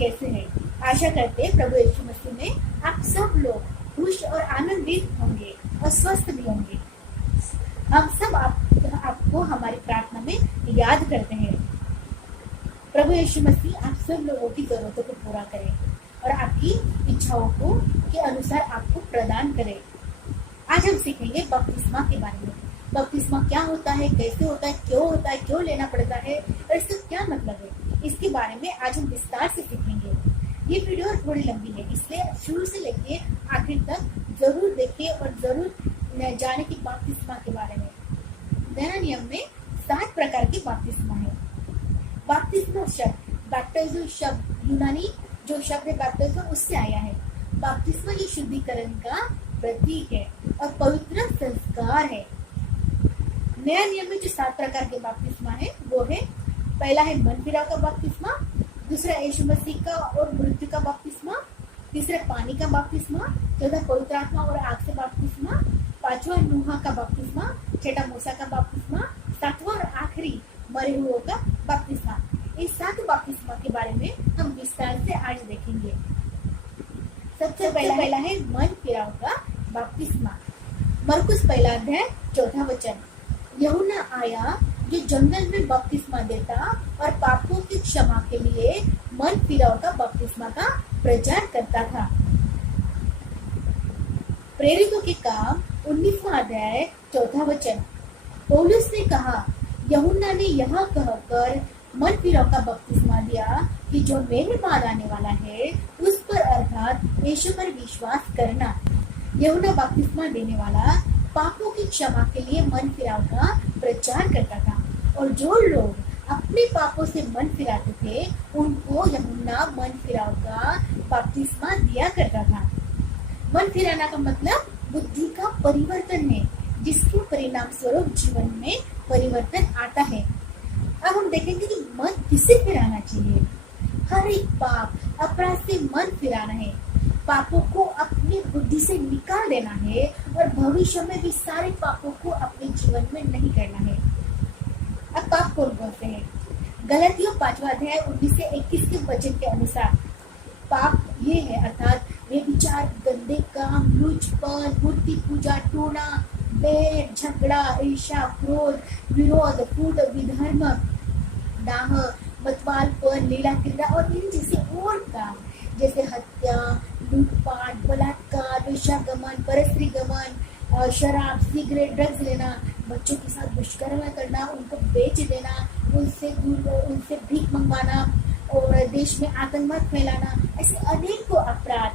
कैसे हैं? आशा करते हैं प्रभु यीशु मसीह में आप सब लोग खुश और आनंदित होंगे और स्वस्थ भी होंगे। हम सब आपको हमारी प्रार्थना में याद करते हैं। प्रभु यीशु मसीह आप सब लोगों की जरूरतों को पूरा करे और आपकी इच्छाओं को के अनुसार आपको प्रदान करे। आज हम सीखेंगे बपतिस्मा के बारे में। बपतिस्मा क्या होता है, कैसे होता है, क्यों लेना पड़ता है और इसका क्या मतलब है, इसके बारे में आज हम विस्तार से सीखेंगे। ये वीडियो थोड़ी लंबी है, इसलिए शुरू से लेके आखिर तक जरूर देखिए और जरूर जाने की बपतिस्मा के बारे में। नया नियम में 7 प्रकार के बपतिस्मा है। बपतिस्मा शब्द, बैप्टिज्म शब्द यूनानी जो शब्द है बैप्टिज्म उससे आया है। बपतिस्मा ये शुद्धिकरण का प्रतीक है और पवित्र संस्कार है। नया नियम में जो 7 प्रकार के बपतिस्मा है वो है, पहला है मन फिराव का बपतिस्मा, दूसरा यीशु मसीह का और मृत्यु का बपतिस्मा, तीसरा पानी का बपतिस्मा, चौथा पवित्र आत्मा और आग से बपतिस्मा, पांचवा नूहा का बपतिस्मा, छठा मूसा का बपतिस्मा, सातवां और आखिरी मरे हुओं का बपतिस्मा। इस 7 बपतिस्मा के बारे में हम विस्तार से आज देखेंगे। सबसे पहला है मन फिराव का बपतिस्मा। मरकुस 1 अध्याय 4 वचन। यूहन्ना आया जो जंगल में बपतिस्मा देता और पापों की क्षमा के लिए मन फिराव का बपतिस्मा का प्रचार करता था। प्रेरितों के काम 19वां अध्याय 4 वचन। पौलुस ने कहा, यूहन्ना ने यह कहकर मन फिराव का बपतिस्मा दिया कि जो मेरे बाद आने वाला है उस पर अर्थात यीशु पर विश्वास करना। यूहन्ना बपतिस्मा देने वाला पापों की क्षमा के लिए मन फिराव का प्रचार करता था और जो लोग अपने पापों से मन फिराते थे उनको यूहन्ना मन फिराव का बपतिस्मा दिया करता था। मन फिराना का मतलब बुद्धि का परिवर्तन है, जिसके परिणाम स्वरूप जीवन में परिवर्तन आता है। अब हम देखेंगे कि मन किसे फिराना चाहिए। हर एक पाप अपराध से मन फिराना है, पापों को अपनी बुद्धि से निकाल देना है और भविष्य में भी सारे पापों को अपने जीवन में नहीं करना है। अब पाप कौन कौन से हैं? गलतियों 5वां अध्याय 19 से 21 के वचन के अनुसार पाप ये है अर्थात व्यभिचार, गंदे काम, लुचपन, मूर्ति पूजा, टोना, बैर, झगड़ा, ईर्ष्या, क्रोध, विरोध, फूट, विधर्म, दाह, मतवालपन, लीला क्रीड़ा और इन जैसे और काम जैसे हत्या, लूटपाट, बलात्कार, वेश्यागमन, परस्त्री गमन, शराब, सिगरेट, ड्रग्स लेना, बच्चों के साथ दुष्कर्म करना, उनको बेच देना, उनसे भीख मंगवाना और देश में आतंकवाद फैलाना, ऐसे अनेकों अपराध।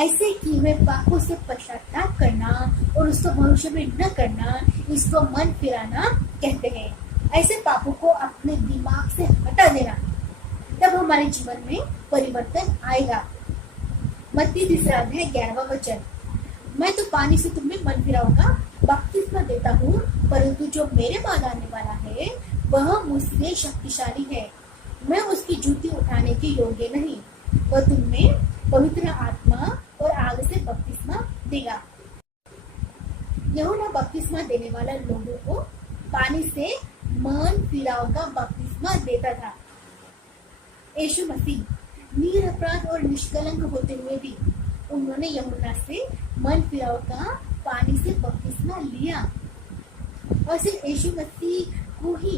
ऐसे किए हुए पापों से पश्चाताप करना और उसको भविष्य में न करना, इसको मन फिराना कहते हैं। ऐसे पापों को अपने दिमाग से हटा देना, तब हमारे जीवन में परिवर्तन आएगा। मत्ती 3 अध्याय 11वां वचन। मैं तो पानी से तुम्हें मन फिराव का बपतिस्मा देता हूँ, परंतु जो मेरे बाद आने वाला है वह मुझसे शक्तिशाली है, मैं उसकी जूती उठाने के योग्य नहीं। वह तुम्हें पवित्र आत्मा और आग से बपतिस्मा देगा। यूहन्ना बपतिस्मा देने वाला लोगों को पानी से मन फिराव का बपतिस्मा देता था। यीशु मसीह निरपराध और निष्कलंक होते हुए भी उन्होंने यूहन्ना से मन फिराव का पानी से बपतिस्मा लिया और सिर्फ यीशु मसीह को ही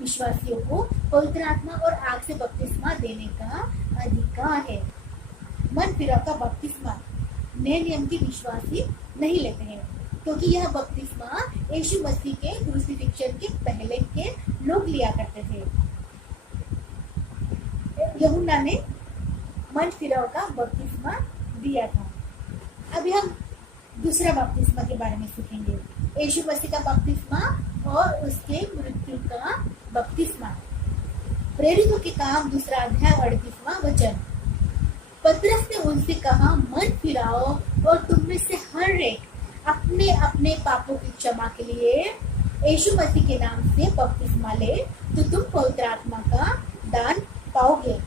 विश्वासियों को पवित्र आत्मा और आग से बपतिस्मा देने का अधिकार है। मन फिराव का बपतिस्मा नए नियम के विश्वासी नहीं लेते हैं, क्योंकि यह बपतिस्मा यीशु मसीह के क्रूसिफिक्शन के पहले के लोग लिया करते थे। यूहन्ना ने मन फिराव का बपतिस्मा दिया था। अभी हम दूसरा बपतिस्मा के बारे में सीखेंगे, यीशु मसीह का बपतिस्मा और उसके मृत्यु का बपतिस्मा। प्रेरितों के काम 2 अध्याय 38वां वचन। पतरस ने उनसे कहा, मन फिराओ और तुम में से हर एक अपने अपने पापों की क्षमा के लिए यीशु मसीह के नाम से बपतिस्मा ले, तो तुम पवित्र आत्मा का दान पाओगे।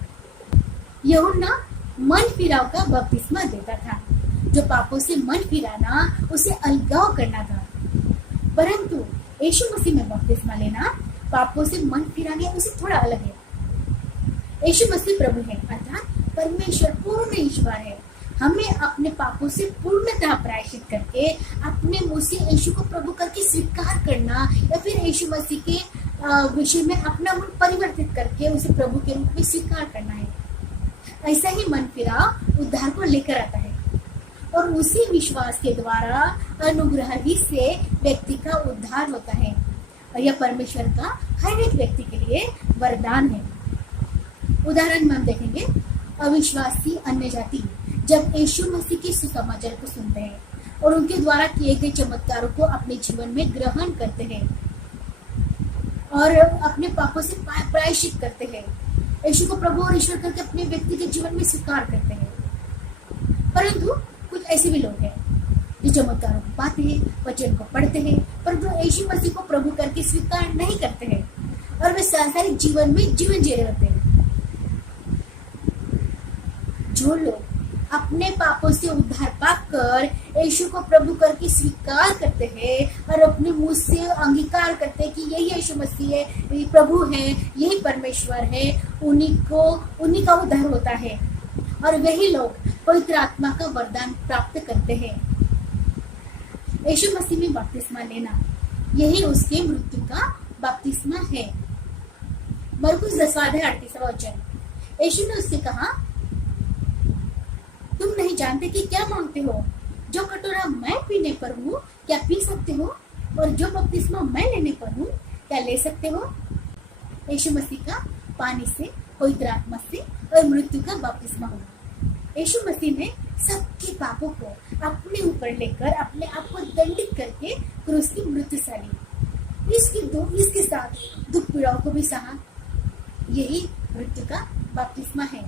यूहन्ना मन फिराव का बपतिस्मा देता था, जो पापों से मन फिराना, उसे अलगाव करना था। परंतु यीशु मसीह में बपतिस्मा लेना पापों से मन फिराने उसे थोड़ा अलग है। यीशु मसीह प्रभु है, अर्थात परमेश्वर पूर्ण ईश्वर है। हमें अपने पापों से पूर्णतः प्रायश्चित करके अपने मुंह से यीशु को प्रभु करके स्वीकार करना, या फिर यीशु मसीह के विषय में अपना मन परिवर्तित करके उसे प्रभु के रूप में स्वीकार करना है। ऐसा ही मन फिराव उद्धार को लेकर आता है, और उसी विश्वास के द्वारा अनुग्रह ही से व्यक्ति का उद्धार होता है, और यह परमेश्वर का हर एक व्यक्ति के लिए वरदान है। उदाहरण में हम देखेंगे, अविश्वासी अन्य जाति जब यीशु मसीह के सुसमाचार को सुनते हैं और उनके द्वारा किए गए चमत्कारों को अपने जीवन में ग्रहण करते हैं और अपने पापों से प्रायश्चित करते हैं, यीशु को प्रभु और ईश्वर करके अपने व्यक्ति के जीवन में स्वीकार करते हैं। परंतु कुछ ऐसे भी लोग हैं जो चमत्कारों को पाते हैं, वचन को पढ़ते हैं, परंतु यीशु मसीह को प्रभु करके स्वीकार नहीं करते हैं और वे सांसारिक जीवन में जीवन जी रहे होते हैं। जो लोग अपने पापों से उद्धार पाकर यीशु को प्रभु करके स्वीकार करते हैं और अपने मुंह से अंगीकार करते हैं कि यही यीशु मसीह है, यही प्रभु है, यही परमेश्वर है, उन्हीं का उद्धार होता है, और वही लोग पवित्र आत्मा का वरदान प्राप्त करते हैं। यीशु मसीह में बपतिस्मा लेना, यही उसके मृत्यु का बपतिस्मा है। मरकुस 10:38 यीशु ने उससे कहा, तुम नहीं जानते कि क्या मांगते हो? जो कटोरा मैं पीने पर हूँ क्या पी सकते हो, और जो बपतिस्मा मैं लेने पर हूँ क्या ले सकते हो? यीशु मसीह का पानी से, पवित्र आत्मा से और मृत्यु का बपतिस्मा हुआ। यीशु मसीह ने सबके पापों को अपने ऊपर लेकर अपने आप को दंडित करके क्रूस की मृत्यु सही, इसके साथ दुख पीड़ाओं को भी सहा। यही मृत्यु का बपतिस्मा है।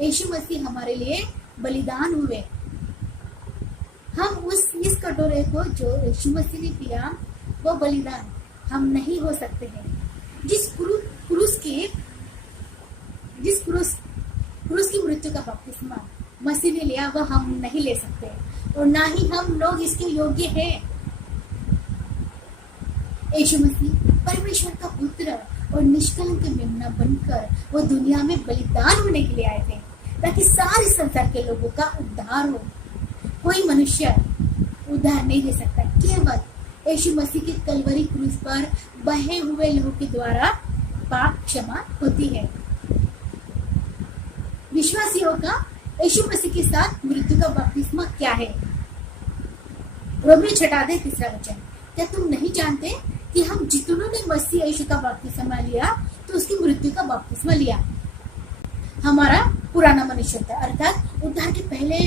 यीशु मसीह हमारे लिए बलिदान हुए। हम इस कटोरे को जो यीशु मसीह ने पिया, वो बलिदान हम नहीं हो सकते हैं। जिस क्रूस की मृत्यु का बपतिस्मा मसीह ने लिया, वह हम नहीं ले सकते, और ना ही हम लोग इसके योग्य हैं। यीशु मसीह परमेश्वर का पुत्र और निष्कलंक मेमना बनकर वो दुनिया में बलिदान होने के लिए आए थे, ताकि सारे संसार के लोगों का उद्धार हो। कोई मनुष्य उद्धार नहीं दे सकता, केवल यीशु मसीह के कलवरी क्रूस पर बहे हुए लहू के द्वारा पाप क्षमा होती है। विश्वासियों का यीशु मसीह के साथ मृत्यु का बपतिस्मा क्या है? रोमियो 6:3 क्या तुम नहीं जानते कि हम जितनों ने मसीह यीशु का बपतिस्मा लिया तो उसकी मृत्यु का बपतिस्मा लिया? हमारा पुराना मनुष्य था, अर्थात उद्धार के पहले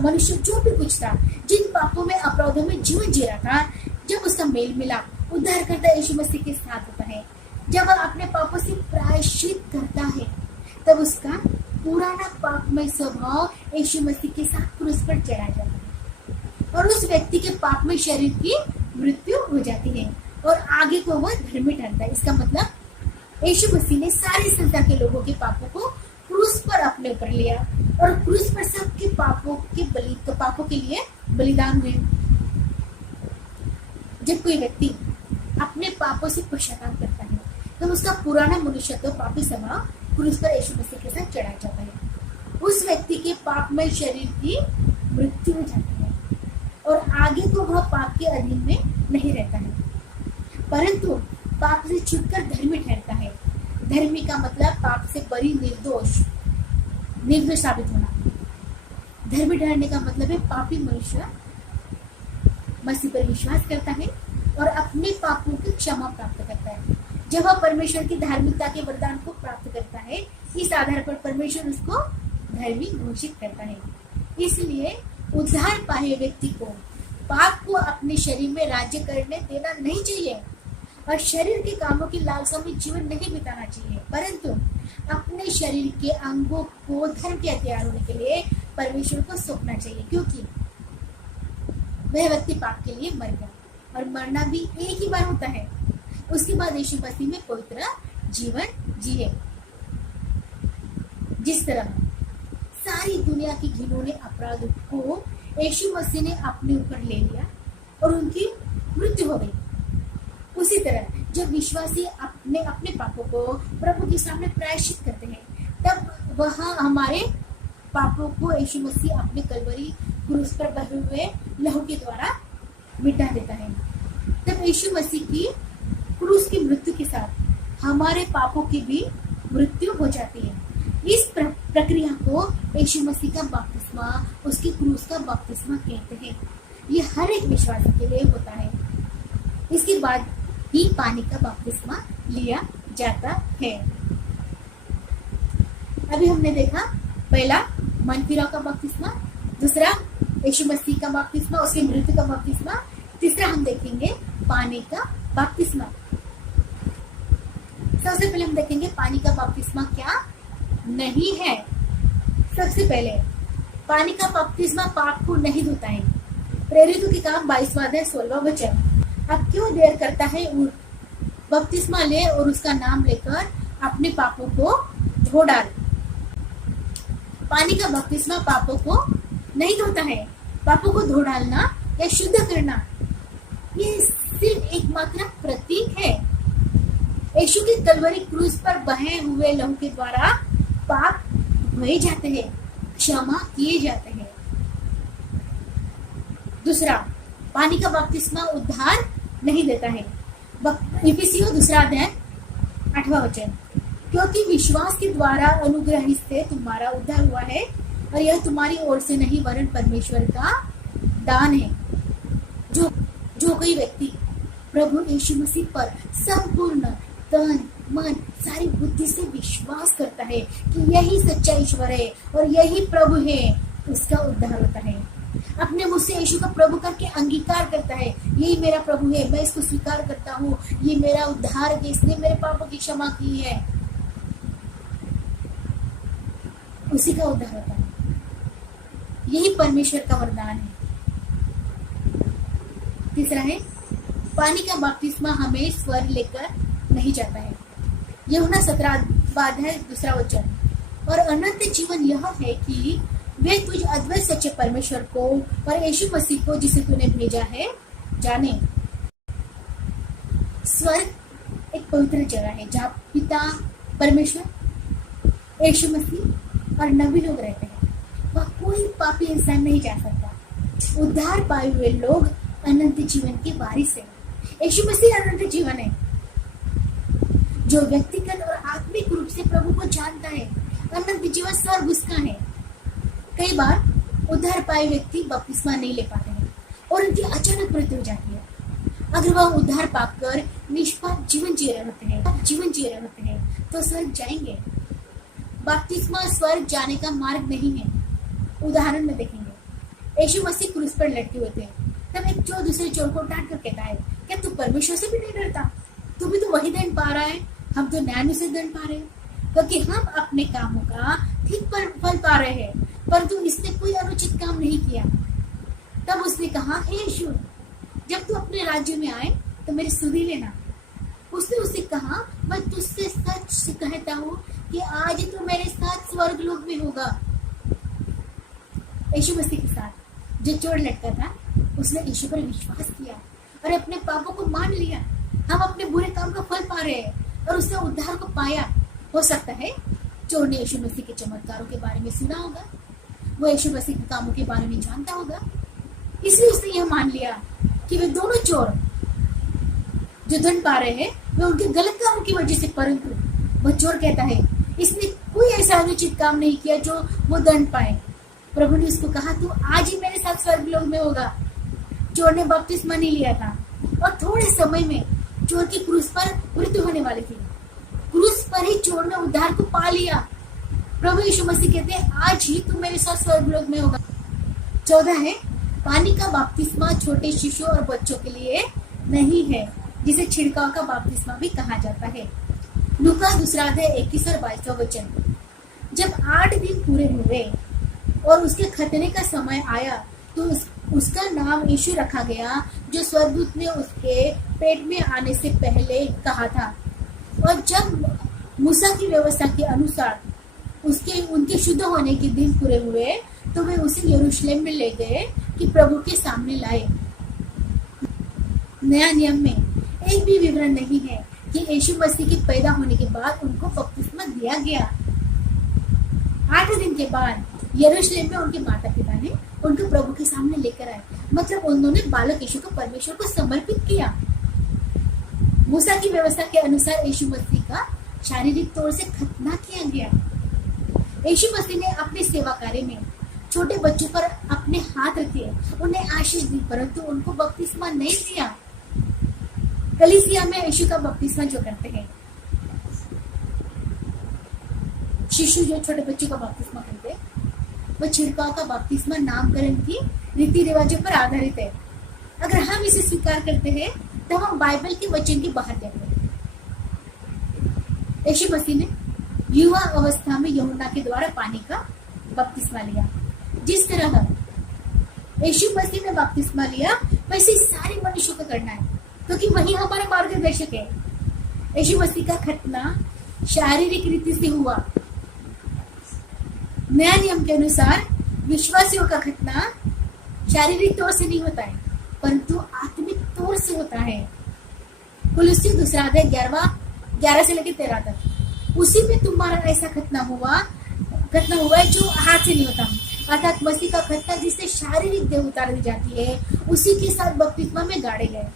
मनुष्य जो भी कुछ था, जिन पापों में अपराधों में जीवन जी रहा था, जब उसका मेल मिला उद्धार करता यीशु मसीह के साथ होता है। जब वह अपने पापों से प्रायश्चित करता है, तब उसका पुराना पापमय स्वभाव यीशु मसीह के साथ क्रूस पर चढ़ा जाता है और उस व्यक्ति के पापमय शरीर की मृत्यु हो जाती है और आगे को वह धर्मी ठहरता है। इसका मतलब यीशु मसीह ने सारे संसार के लोगों के पापों को क्रूस पर अपने ऊपर लिया और क्रूस पर सबके पापों के लिए बलिदान हुए। जब कोई व्यक्ति अपने पापों से पश्चाताप करता है, तो उसका पुराना मनुष्यत्व पापी स्वभाव क्रूस पर यीशु मसीह के साथ चढ़ा जाता है। उस व्यक्ति के पापमय शरीर की मृत्यु हो जाती है और आगे को वह पाप के अधीन में नहीं रहता है, परंतु पाप से छूटकर धर्मी ठहरता है। धर्मी का मतलब पाप से बरी, निर्दोष साबित होना। धर्मी ठहरने का मतलब है पापी मनुष्य मसीह पर विश्वास करता है और अपने पापों की क्षमा प्राप्त करता है। जब वह परमेश्वर की धार्मिकता के वरदान को प्राप्त करता है, इस आधार पर परमेश्वर उसको धर्मी घोषित करता है। इसलिए उद्धार पाए व्यक्ति को पाप को अपने शरीर में राज्य करने देना नहीं चाहिए और शरीर के कामों की लालसा में जीवन नहीं बिताना चाहिए, परंतु अपने शरीर के अंगों को धर्म के हथियार होने के लिए परमेश्वर को सौंपना चाहिए, क्योंकि वह व्यक्ति पाप के लिए मर गया और मरना भी एक ही बार होता है। उसके बाद यीशु मसीह में पवित्र जीवन जिए। जिस तरह सारी दुनिया की घिनौने अपराधों को यीशु मसीह ने अपने ऊपर ले लिया और उनकी मृत्यु हो गई, उसी तरह जब विश्वासी अपने पापों को प्रभु के सामने प्रायश्चित करते हैं, तब वह हमारे पापों को यीशु मसीह अपने कलवरी क्रूस पर बहे हुए लहू के द्वारा मिटा देता है। तब यीशु मसीह की क्रूस की मृत्यु के साथ हमारे पापों की भी मृत्यु हो जाती है। इस प्रक्रिया को यीशु मसीह का बपतिस्मा, उसकी क्रूस का बपतिस्मा कहते हैं। ये हर एक विश्वासी के लिए होता है। इसके बाद ही पानी का बपतिस्मा लिया जाता है। अभी हमने देखा पहला मन फिराव का बपतिस्मा, दूसरा यीशु मसीह का बपतिस्मा, उसकी मृत्यु का बपतिस्मा, तीसरा हम देखेंगे पानी का बपतिस्मा। सबसे पहले हम देखेंगे पानी का बपतिस्मा क्या नहीं है। सबसे पहले पानी का बपतिस्मा पाप को नहीं धोता है। प्रेरितों के काम 22वां अध्याय 16वां वचन। अब क्यों देर करता है, बपतिस्मा ले और उसका नाम लेकर अपने पापों को धो डाल। पानी का बपतिस्मा पापों को नहीं धोता है। पापों को धो डालना या शुद्ध करना, ये सिर्फ एकमात्र प्रतीक है। यीशु की कलवरी क्रूस पर बहे हुए लहू के द्वारा पाप धोए जाते हैं, क्षमा किए जाते हैं। दूसरा, पानी का बपतिस्मा उद्धार नहीं देता है। इफिसियों 2 अध्याय 8वां वचन। क्योंकि विश्वास के द्वारा अनुग्रह से तुम्हारा उद्धार हुआ है और यह तुम्हारी ओर से नहीं वरन परमेश्वर का दान है। जो कोई व्यक्ति प्रभु यीशु मसीह पर संपूर्ण तन मन सारी बुद्धि से विश्वास करता है कि यही सच्चा ईश्वर है और यही प्रभु है, उसका उद्धार होता है। अपने मुंह से यीशु का प्रभु करके अंगीकार करता है, यही मेरा प्रभु है, मैं इसको स्वीकार करता हूँ, ये मेरा उद्धार है, इसने मेरे पापों की क्षमा की है, उसी का उद्धार होता है। यही परमेश्वर का वरदान है। तीसरा है पानी का बपतिस्मा हमें स्वर्ग लेकर नहीं जाता है। यूहन्ना 17वां अध्याय 2 वचन। और अनंत जीवन यह है कि वे तुझ अद्वैत सच्चे परमेश्वर को और यीशु मसीह को जिसे तूने भेजा है जाने। स्वर्ग एक पवित्र जगह है जहाँ पिता परमेश्वर, यीशु मसीह और नबी लोग रहते हैं। वह कोई पापी इंसान नहीं जा सकता। उद्धार पाए हुए लोग अनंत जीवन के वारिस हैं। यीशु मसीह अनंत जीवन है। जो व्यक्तिगत और आत्मिक रूप से प्रभु को जानता है, अनंत जीवन स्वर्ग उसका है। कई बार उद्धार पाए व्यक्ति बपतिस्मा नहीं ले पाते हैं और उनकी अचानक मृत्यु हो जाती है। अगर वह उद्धार पाकर निष्पाप जीवन जी रहे होते हैं तो स्वर्ग जाएंगे। बपतिस्मा स्वर्ग जाने का मार्ग नहीं है। उदाहरण में देखेंगे, यीशु मसीह क्रूस पर लटके हुए थे। तब एक चोर दूसरे चोर को डांट कर कहता है, क्या तू परमेश्वर से भी नहीं डरता? तू भी तो वही दंड पा रहा है, हम तो न्याय से दंड पा रहे हैं, क्योंकि हम अपने कामों का ठीक पर फल पा रहे हैं, परंतु इसने कोई अनुचित काम नहीं किया। तब उसने कहा, हे यीशु, जब तू अपने राज्य में आए तो मेरी सुधि लेना। उसने उससे कहा, मैं तुझसे सच कहता हूँ कि आज तो मेरे साथ स्वर्ग लोक में होगा। यीशु मसीह के साथ जो चोर लटका था, उसने यीशु पर विश्वास किया और अपने पापों को मान लिया। हम अपने बुरे काम का फल पा रहे हैं और उसने उद्धार को पाया। हो सकता है चोर ने यीशु मसीह के चमत्कारों के बारे में सुना होगा, वो यीशु मसीह के कामों के बारे में जानता होगा, इसलिए उसने यह मान लिया कि वे दोनों चोर जो दंड पा रहे हैं वे उनके गलत कामों की वजह से, परंतु वह चोर कहता है इसने कोई ऐसा अनुचित काम नहीं किया जो वो दंड पाए। प्रभु ने उसको कहा, तू आज ही मेरे साथ स्वर्ग लोक में होगा। चोर ने बपतिस्मा नहीं लिया था और थोड़े समय में चोर की क्रूस पर मृत्यु होने वाली थी। क्रूस पर ही चोर ने उद्धार को पा लिया। प्रभु यीशु मसीह कहते हैं, आज ही तू मेरे साथ स्वर्ग लोक में होगा। 14 है पानी का बपतिस्मा छोटे शिशुओं और बच्चों के लिए नहीं है, जिसे छिड़काव का बपतिस्मा भी कहा जाता है। लूका 2 अध्याय 21 और 22 वचन। जब 8 दिन पूरे हुए और उसके खतने का समय आया तो उसका नाम यीशु रखा गया, जो स्वर्गदूत ने उसके पेट में आने से पहले कहा था। और जब मूसा की व्यवस्था के अनुसार उनके शुद्ध होने के दिन पूरे हुए तो वे उसे यरूशलेम में ले गए कि प्रभु के सामने लाए। नया नियम में एक भी विवरण नहीं है कि यीशु मसीह के पैदा होने के बाद उनको बपतिस्मा दिया गया। 8 दिन के बाद यरूशलेम में उनके माता पिता ने उनको प्रभु के सामने लेकर आए, मतलब उन्होंने बालक यीशु को परमेश्वर को समर्पित किया। मूसा की व्यवस्था के अनुसार यीशु मसीह का शारीरिक तौर से खतना किया गया। यीशु मसीह ने अपने सेवा कार्य में छोटे बच्चों पर अपने हाथ रखे, उन्हें आशीष दी, परंतु उनको बपतिस्मा नहीं दिया। कलीसिया में यीशु का बपतिस्मा जो करते हैं, शिशु जो छोटे बच्चों का बपतिस्मा करते हैं, वह छिड़काव का बपतिस्मा नामकरण की रीति रिवाजों पर आधारित है। अगर हम इसे स्वीकार करते हैं तो हम बाइबल के वचन के बाहर जाते हैं। यीशु मसीह ने युवा अवस्था में यूहन्ना के द्वारा पानी का बपतिस्मा लिया। जिस तरह यीशु मसीह ने बपतिस्मा लिया, वैसे सारे मनुष्यों को करना है, क्योंकि वही हमारा मार्गदर्शक है। यीशु मसीह का खतना शारीरिक रीति से हुआ। नया नियम के अनुसार विश्वासियों का खतना शारीरिक तौर से नहीं होता है, परंतु आत्मिक तौर से होता है। कुलुस्सी 2 अध्याय 11 से लेकर 13 तक, उसी में तुम्हारा ऐसा खतना हुआ है जो हाथ से नहीं होता, अर्थात मसीह का खतना जिससे शारीरिक देह उतार दी जाती है, उसी के साथ बपतिस्मा में गाड़े गए।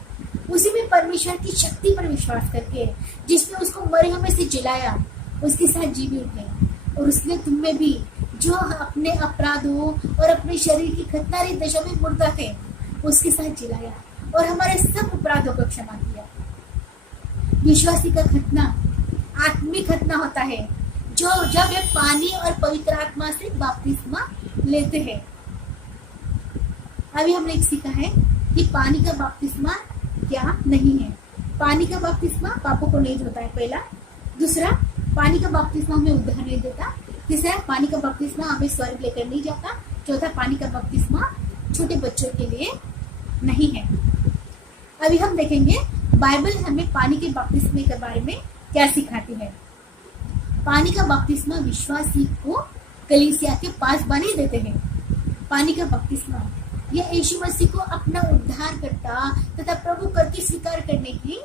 उसी में परमेश्वर की शक्ति पर विश्वास करके, जिसने उसको मरे हुए से जिलाया, उसके साथ जी भी उठे, और उसने तुम्हें भी जो अपने अपराधों और अपने शरीर की खतनारी दशा में मुर्दा थे, उसके साथ जिलाया और हमारे सब अपराधों को क्षमा किया। विश्वासी का खतना आत्मिक खतना होता है, जो जब वे पानी और पवित्र आत्मा से बपतिस्मा लेते हैं। अभी हमने एक सीखा है कि पानी का बपतिस्मा क्या नहीं है। पानी का बपतिस्मा पापों को नहीं धोता है, पहला। दूसरा, पानी का बपतिस्मा हमें उद्धार नहीं देता। तीसरा, पानी का बपतिस्मा हमें स्वर्ग लेकर नहीं जाता। चौथा, पानी का बपतिस्मा छोटे बच्चों के लिए नहीं है। अभी हम देखेंगे बाइबल हमें पानी के बपतिस्मे के बारे में क्या सिखाती है। पानी का बपतिस्मा विश्वासी को कलीसिया के पास बने देते हैं। पानी का बपतिस्मा यह यीशु मसीह को अपना उद्धारकर्ता तथा प्रभु करके स्वीकार करने की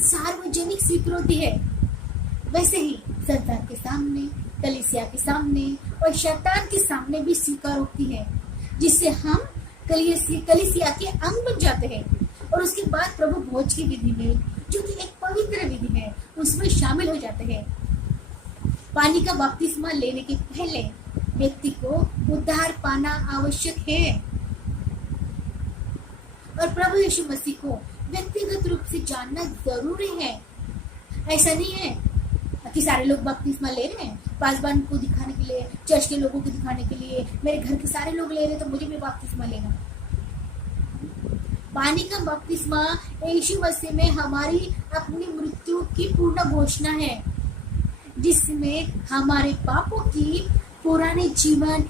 सार्वजनिक स्वीकृति है। वैसे ही संसार के सामने, कलीसिया के सामने और शैतान के सामने भी स्वीकारोक्ति है, जिससे हम कलीसिया के अंग बन जाते हैं और उसके बाद प्रभु भोज की विधि में, जो कि एक पवित्र विधि है, उसमें शामिल हो जाते हैं। पानी का बपतिस्मा लेने के पहले व्यक्ति को उद्धार पाना आवश्यक है और प्रभु यीशु मसीह को व्यक्तिगत रूप से जानना जरूरी है। ऐसा नहीं है कि सारे लोग बपतिस्मा ले रहे हैं, पासवान को दिखाने के लिए, चर्च के लोगों को दिखाने के लिए, मेरे घर के सारे लोग ले रहे हैं तो मुझे भी बपतिस्मा लेना। पानी का बपतिस्मा यीशु मसीह में हमारी अपनी मृत्यु की पूर्ण घोषणा है, जिसमें हमारे पापों की पुराने जीवन,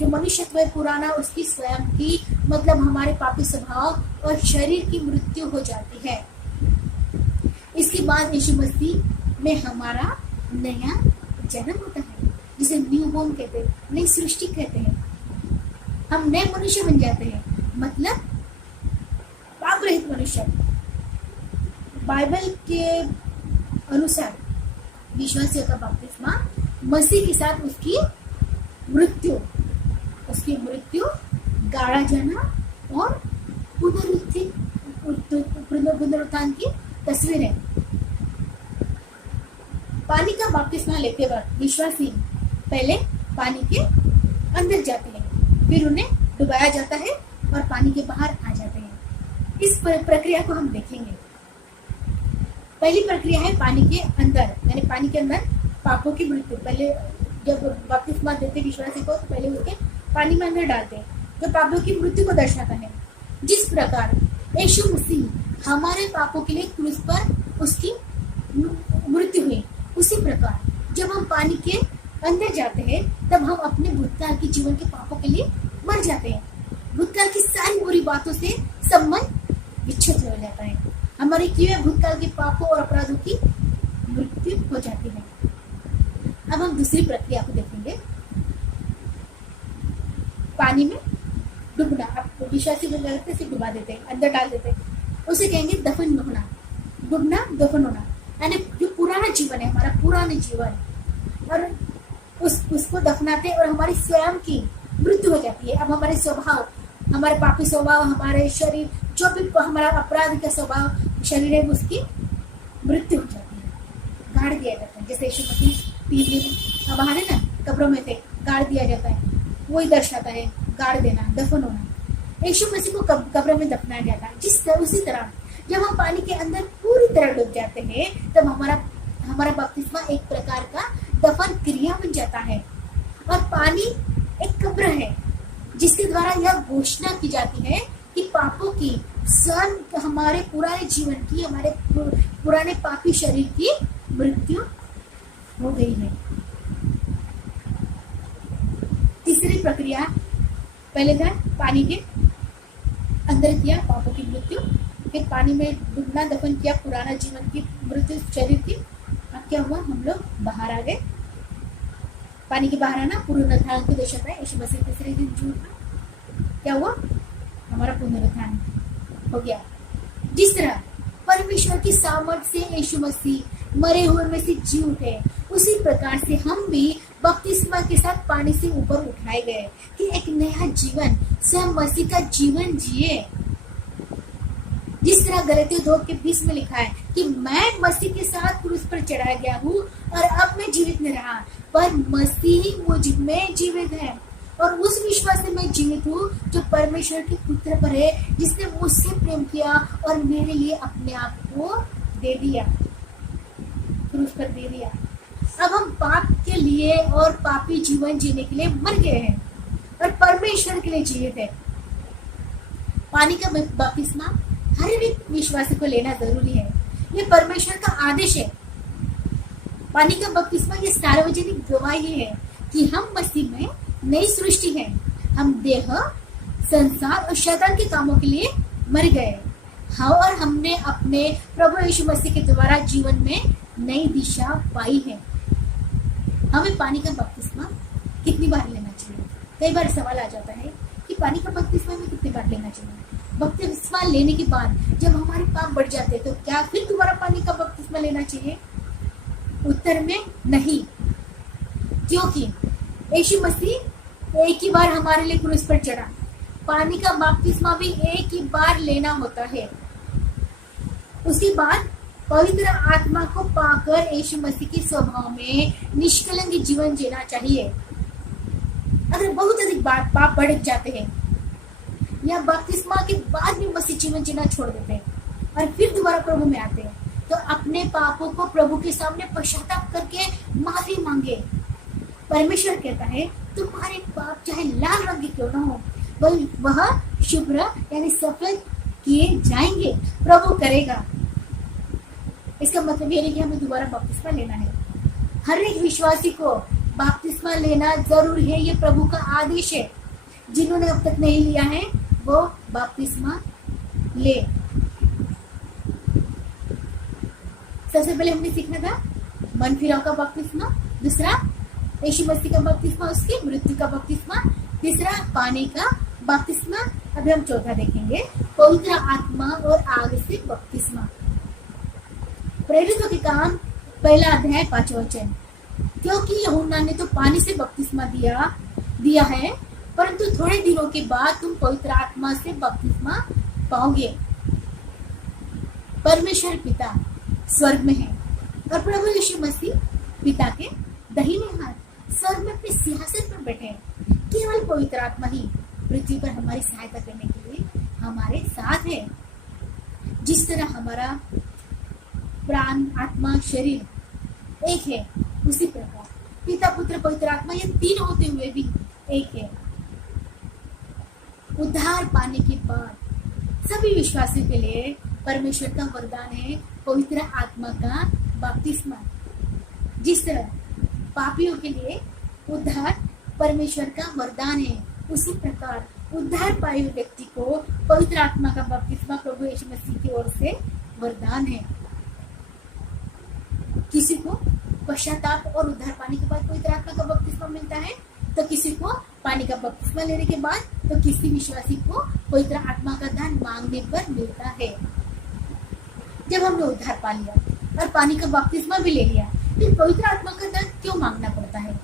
जो मनुष्यत्व है पुराना, उसकी स्वयं की, मतलब हमारे पापी स्वभाव और शरीर की मृत्यु हो जाती है। इसके बाद यीशु मसीह में हमारा नया जन्म होता है, जिसे न्यू बॉर्न कहते हैं, नई सृष्टि कहते हैं। हम नए मनुष्य बन जाते हैं, मतलब पाप रहित मनुष्य। बाइबल के अनुसार विश्वासियों का बपतिस्मा मसीह के साथ उसकी मृत्यु, गाड़ा जाना और पुनरुत्थान की तस्वीर है। पानी का बपतिस्मा लेते वक्त विश्वासी पहले पानी के अंदर जाते हैं, फिर उन्हें डुबाया जाता है और पानी के बाहर आ जाते हैं। इस प्रक्रिया को हम देखेंगे। पहली प्रक्रिया है पानी के अंदर, यानी पानी के अंदर पापों की मृत्यु। पहले जब बपतिस्मा देते विश्वासी को, तो पहले उसके पानी में अंदर डालते हैं, जो पापों की मृत्यु को दर्शाता है। जिस प्रकार यीशु मसीह हमारे पापों के लिए क्रूस पर उसकी मृत्यु हुई, उसी प्रकार जब हम पानी के अंदर जाते हैं, तब हम अपने भूतकाल के जीवन के पापों के लिए मर जाते हैं। भूतकाल की सारी बुरी बातों से संबंध विच्छेद हो जाता है। हमारे किए भूतकाल के पापों और अपराधों की मृत्यु हो जाती है। अब हम दूसरी प्रक्रिया को देखेंगे। पानी में डूबना, आप विश्वासी करते से डुबा देते हैं, अंदर डाल देते हैं, उसे कहेंगे दफन होना। डूबना, दफन होना, यानी जो पुराना जीवन है, हमारा पुराना जीवन, और उसको दफनाते हैं और हमारी स्वयं की मृत्यु हो जाती है। अब हमारे स्वभाव, हमारे पापी स्वभाव, हमारे शरीर, जो भी हमारा अपराध का स्वभाव शरीर है, उसकी मृत्यु हो जाती है, गाड़ दिया जाता है। जैसे यीशु मसीह 3 दिन बाहर है ना, कब्रों में थे, गाड़ दिया जाता है, वही दर्शाता है गाड़ देना, दफन होना। यीशु मसीह को कब्र में दफनाया जाता है। उसी तरह जब हम पानी के अंदर पूरी तरह डूब जाते हैं, तब हमारा बपतिस्मा एक प्रकार का दफन क्रिया बन जाता है। और पानी एक कब्र है जिसके द्वारा यह घोषणा की जाती है कि पापों की, हमारे पुराने जीवन की, हमारे पुराने पापी शरीर की मृत्यु हो गई है। तीसरी प्रक्रिया, पहले था पानी के अंदर किया पापों की मृत्यु, फिर पानी में डूबना, दफन किया पुराना जीवन की मृत्यु शरीर की। अब क्या हुआ, हम लोग बाहर आ गए। पानी के बाहर आना पुनरुत्थान को दर्शाता है। यीशु मसीह तीसरे दिन जी उठा, क्या हुआ, हमारा पुनरुत्थान हो गया। जिस तरह परमेश्वर की सामर्थ्य से यीशु मसीह मरे हुए में से जी उठे, उसी प्रकार से हम भी बपतिस्मा के साथ पानी से ऊपर उठाए गए कि एक नया जीवन, स्वयं मसीह का जीवन जिए। जिस तरह गलातियों 2:20 में लिखा है कि मैं मसीह के साथ क्रूस पर चढ़ाया गया हूँ और अब मैं जीवित नहीं रहा, पर मसीह मुझ में जीवित है। और उस विश्वास से मैं जीवित हूँ जो परमेश्वर के पुत्र पर है, जिसने मुझसे प्रेम किया और मेरे लिए अपने आप को दे दिया, क्रूस पर दे दिया। अब हम पाप के लिए और पापी जीवन जीने के लिए मर गए हैं और परमेश्वर के लिए जीवित है। पानी का बपतिस्मा हर एक विश्वासी को लेना जरूरी है। ये परमेश्वर का आदेश है। पानी का बपतिस्मा ये सार्वजनिक गवाही है कि हम मसीह में नई सृष्टि है। हम देह, संसार और शैतान के कामों के लिए मर गए। हाँ, और हमने अपने प्रभु यीशु मसीह के द्वारा जीवन में नई दिशा पाई है। हमें पानी का बपतिस्मा कितनी बार लेना चाहिए? कई बार सवाल आ जाता है कि पानी का बपतिस्मा में कितनी बार लेना चाहिए? बपतिस्मा लेने के बाद जब हमारे पाप बढ़ जाते हैं तो क्या फिर दोबारा पानी का बपतिस्मा लेना चाहिए? उत्तर में नहीं, क्योंकि यीशु मसीह एक ही बार हमारे लिए क्रूस पर चढ़ा। पानी का बपतिस्मा भी एक ही बार लेना होता है। उसके बाद पवित्र आत्मा को पाकर यीशु मसीह के स्वभाव में निष्कलंक जीवन जीना चाहिए। अगर बहुत अधिक पाप बढ़ जाते हैं या बपतिस्मा के बाद भी मसीह जीवन जीना छोड़ देते हैं और फिर दोबारा प्रभु में आते हैं, तो अपने पापों को प्रभु के सामने पश्चाताप करके माफी मांगे। परमेश्वर कहता है तुम्हारे पाप चाहे लाल रंग के क्यों ना हो, वह शुभ्र यानी सफेद किए जाएंगे, प्रभु करेगा। इसका मतलब यह नहीं कि हमें दोबारा बपतिस्मा लेना है। हर एक विश्वासी को बपतिस्मा लेना जरूरी है, ये प्रभु का आदेश है। जिन्होंने अब तक नहीं लिया है वो बपतिस्मा ले। सबसे पहले हमने सीखना था मन फिराव का बपतिस्मा, दूसरा यीशु मसीह का बपतिस्मा, उसकी मृत्यु का बपतिस्मा, तीसरा पानी का बपतिस्मा। अभी हम चौथा देखेंगे, पवित्र आत्मा और आग से बपतिस्मा। प्रेरितों के काम 1 अध्याय 5 वचन। क्योंकि यूहन्ना ने तो पानी से बपतिस्मा दिया है, परंतु थोड़े दिनों के बाद तुम पवित्र आत्मा से बपतिस्मा पाओगे। परमेश्वर पिता स्वर्ग में है और प्रभु यीशु मसीह पिता के दाहिने हाथ स्वर्ग में अपने सिंहासन पर बैठे हैं। केवल पवित्र आत्मा ही पृथ्वी पर हमारी सहायता करने के लिए हमारे साथ है। जिस तरह हमारा प्राण, आत्मा, शरीर एक है, उसी प्रकार पिता, पुत्र, पवित्र आत्मा ये तीन होते हुए भी एक है। उद्धार पाने के बाद सभी विश्वासियों के लिए परमेश्वर का वरदान है पवित्र आत्मा का बपतिस्मा। जिस तरह पापियों के लिए उद्धार परमेश्वर का वरदान है, उसी प्रकार उद्धार पाए हुए व्यक्ति को पवित्र आत्मा का बपतिस्मा प्रभु यीशु मसीह की ओर से वरदान है। किसी को पश्चाताप और उद्धार पाने के बाद पवित्र आत्मा का बपतिस्मा मिलता है, तो किसी को पानी का बपतिस्मा लेने के बाद, तो किसी विश्वासी को पवित्र आत्मा का दान मांगने पर मिलता है। जब हमने उद्धार पा लिया और पानी का बपतिस्मा भी ले लिया, फिर पवित्र आत्मा का दान क्यों मांगना पड़ता है?